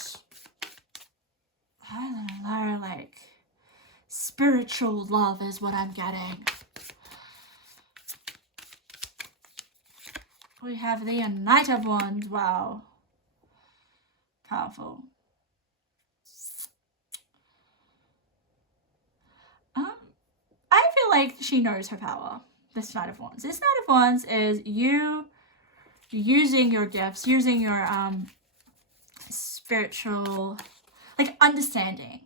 I don't know, like spiritual love is what I'm getting. We have the Knight of Wands. Wow. Powerful. like she knows her power. This Knight of Wands. This Knight of Wands is you using your gifts, using your spiritual, like, understanding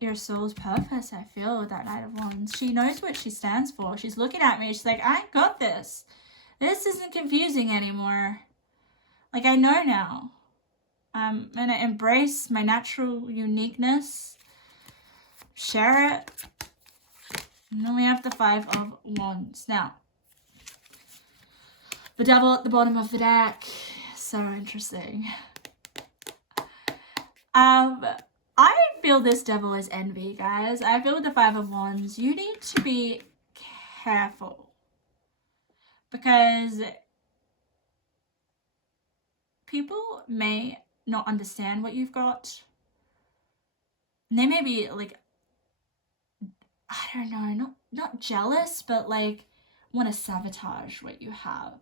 your soul's purpose. I feel with that Knight of Wands. She knows what she stands for. She's looking at me. She's like, I got this. This isn't confusing anymore. Like, I know now. I'm going to embrace my natural uniqueness. Share it. And then we have the Five of Wands. Now, the Devil at the bottom of the deck. So interesting. I feel this Devil is envy, guys. I feel with the Five of Wands, you need to be careful. Because people may not understand what you've got. And they may be like, I don't know, not jealous, but like want to sabotage what you have.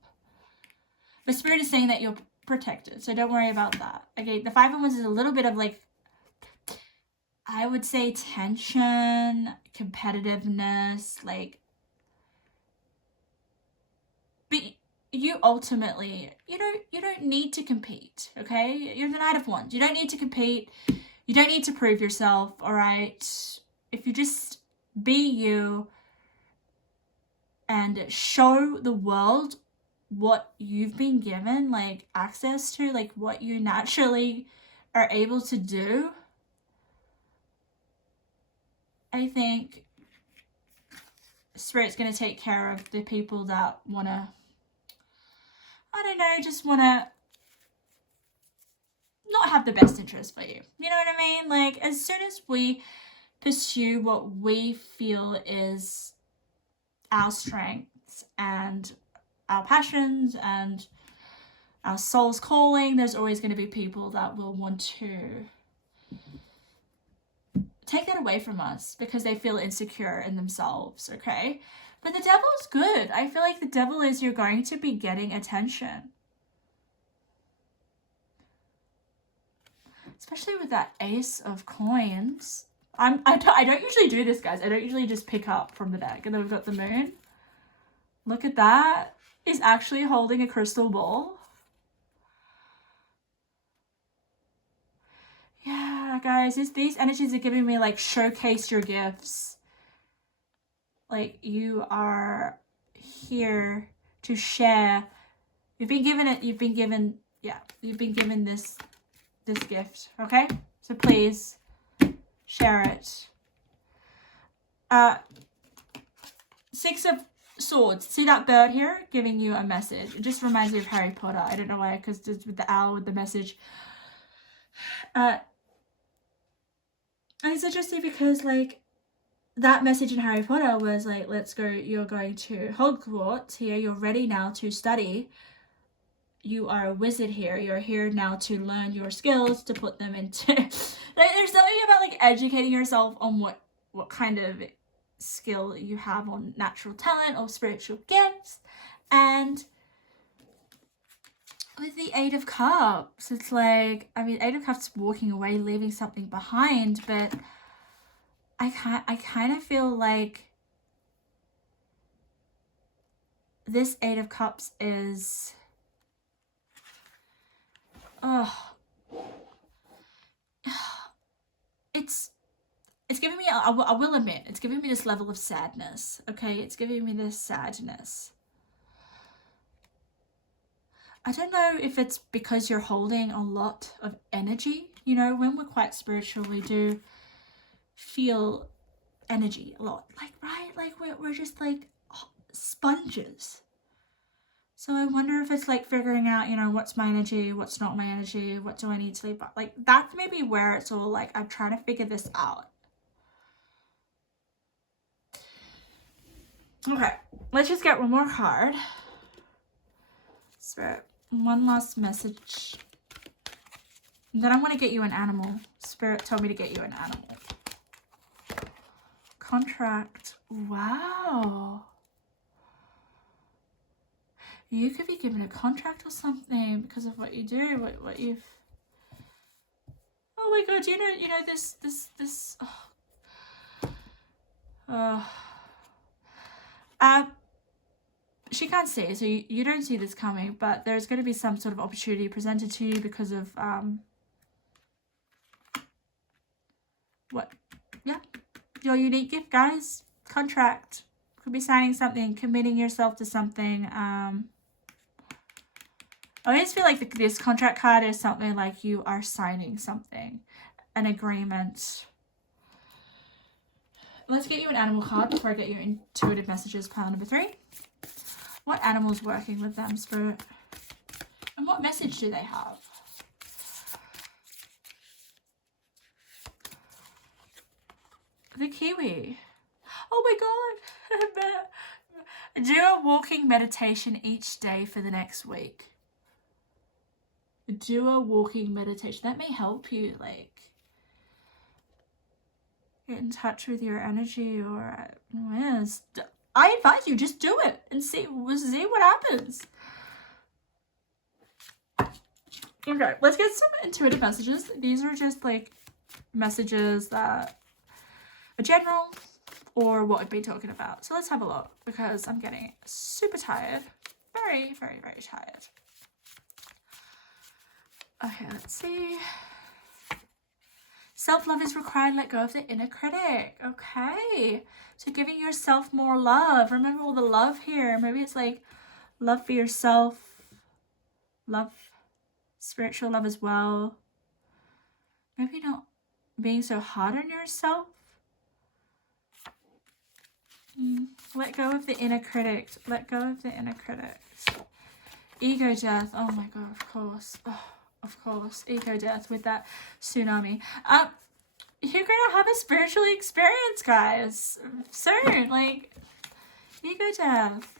But Spirit is saying that you're protected, so don't worry about that. Okay, the Five of Wands is a little bit of like, I would say tension, competitiveness, like, but you ultimately, you don't need to compete, okay? You're the Knight of Wands. You don't need to compete. You don't need to prove yourself, all right? If you just be you and show the world what you've been given, like, access to, like, what you naturally are able to do, I think Spirit's going to take care of the people that want to, I don't know, just want to not have the best interest for you. You know what I mean? Like, as soon as we pursue what we feel is our strengths and our passions and our soul's calling, there's always going to be people that will want to take that away from us because they feel insecure in themselves, okay? But the Devil's good. I feel like the Devil is, you're going to be getting attention. Especially with that Ace of Coins. I don't usually do this, guys. I don't usually just pick up from the deck. And then we've got the Moon. Look at that. He's actually holding a crystal ball. Yeah, guys, these energies are giving me, like, showcase your gifts. Like, you are here to share. You've been given this gift, okay? So please share it. Six of Swords. See that bird here giving you a message? It just reminds me of Harry Potter. I don't know why, because just with the owl with the message. And it's interesting because, like, that message in Harry Potter was like, let's go, you're going to Hogwarts here, you're ready now to study. You are a wizard here. You're here now to learn your skills, to put them into... like, there's something about, like, educating yourself on what kind of skill you have, on natural talent or spiritual gifts. And with the Eight of Cups, it's like, I mean, Eight of Cups walking away, leaving something behind, but I kind of feel like this Eight of Cups is... it's giving me, I will admit, it's giving me this level of sadness, okay? It's giving me this sadness. I don't know if it's because you're holding a lot of energy. You know, when we're quite spiritual, we do feel energy a lot. Like, right? Like, we're just like sponges. So I wonder if it's like figuring out, you know, what's my energy, what's not my energy, what do I need to leave? Like, that's maybe where it's all like, I'm trying to figure this out. Okay, let's just get one more card. Spirit, one last message. And then I want to get you an animal. Spirit told me to get you an animal. Contract. Wow. You could be given a contract or something because of what you do, what you've my god, you know this she can't see, so you don't see this coming, but there's going to be some sort of opportunity presented to you because of your unique gift, guys. Contract. Could be signing something, committing yourself to something. I always feel like this contract card is something like you are signing something, an agreement. Let's get you an animal card before I get your intuitive messages, pile number 3. What animal's working with them, Spirit? And what message do they have? The kiwi. Oh my god. Do a walking meditation each day for the next week. Do a walking meditation. That may help you, like, get in touch with your energy, or I advise you just do it and see what happens. Okay, let's get some intuitive messages. These are just like messages that are general or what I've been talking about. So let's have a look, because I'm getting super tired. Very, very, very tired. Okay, let's see. Self-love is required. Let go of the inner critic. Okay. So giving yourself more love. Remember all the love here. Maybe it's like love for yourself. Love, spiritual love as well. Maybe not being so hard on yourself. Let go of the inner critic. Let go of the inner critic. Ego death. Oh my god, of course. Oh, of course. Ego death with that tsunami. You're gonna have a spiritual experience, guys, soon. Like, ego death.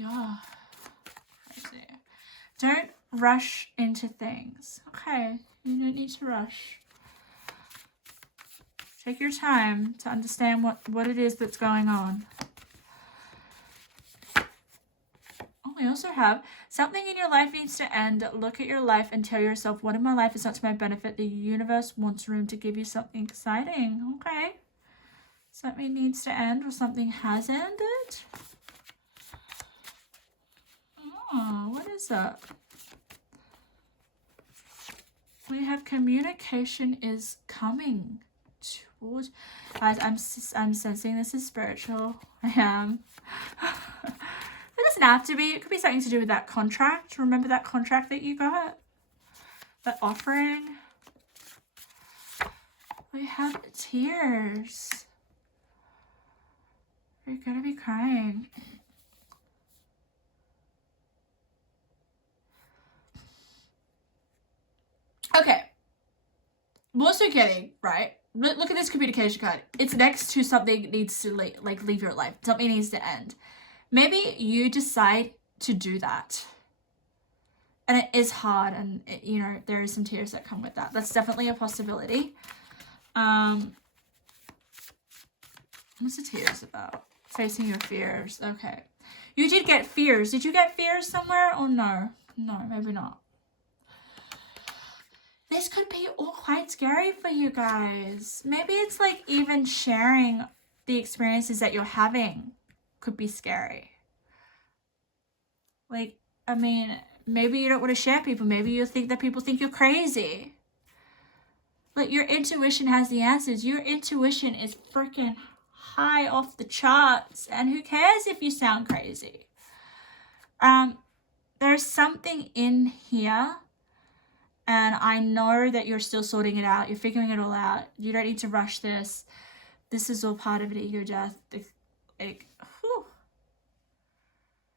God. Crazy. Don't rush into things. Okay, you don't need to rush. Take your time to understand what it is that's going on. Oh, we also have something in your life needs to end. Look at your life and tell yourself, what in my life is not to my benefit? The universe wants room to give you something exciting. Okay. Something needs to end, or something has ended. Oh, what is that? We have communication is coming. Guys, I'm sensing this is spiritual. I am. It doesn't have to be. It could be something to do with that contract. Remember that contract that you got? That offering? We have tears. You're gonna be crying. Okay. I'm also getting, right? Look at this communication card. It's next to something needs to leave your life. Something needs to end. Maybe you decide to do that. And it is hard, and there is some tears that come with that. That's definitely a possibility. What's the tears about? Facing your fears. Okay. You did get fears. Did you get fears somewhere? Oh no. No, maybe not. This could be all quite scary for you guys. Maybe it's like even sharing the experiences that you're having could be scary. Like, I mean, maybe you don't want to share people. Maybe you think that people think you're crazy. Like, your intuition has the answers. Your intuition is freaking high off the charts. And who cares if you sound crazy? There's something in here. And I know that you're still sorting it out. You're figuring it all out. You don't need to rush this. This is all part of an ego death.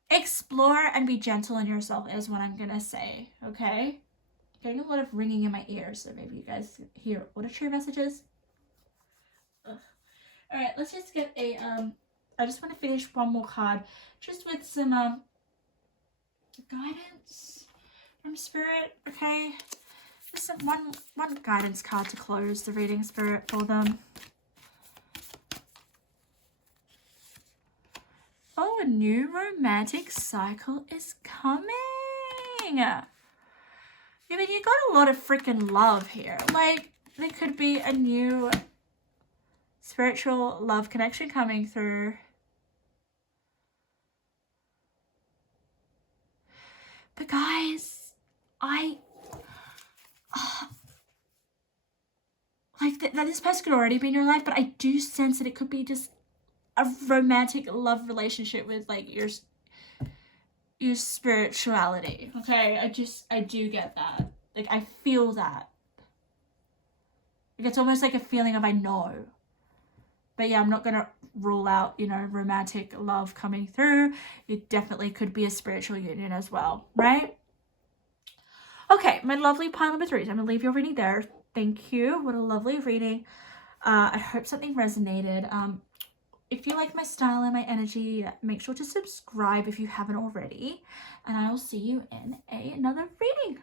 Explore and be gentle on yourself is what I'm going to say. Okay? Getting a lot of ringing in my ears. So maybe you guys hear auditory messages. Ugh. All right. Let's just get a... I just want to finish one more card. Just with some guidance from Spirit. Okay? Just one guidance card to close the reading, Spirit, for them. Oh, a new romantic cycle is coming. Yeah, but you got a lot of freaking love here. Like, there could be a new spiritual love connection coming through. But guys, like that this person could already be in your life, but I do sense that it could be just a romantic love relationship with like your spirituality. Okay, I do get that. Like, I feel that. Like, it's almost like a feeling of I know. But yeah, I'm not gonna rule out, you know, romantic love coming through. It definitely could be a spiritual union as well, right? Okay, my lovely pile number 3s. I'm gonna leave your reading there. Thank you. What a lovely reading. I hope something resonated. If you like my style and my energy, make sure to subscribe if you haven't already. And I will see you in another reading.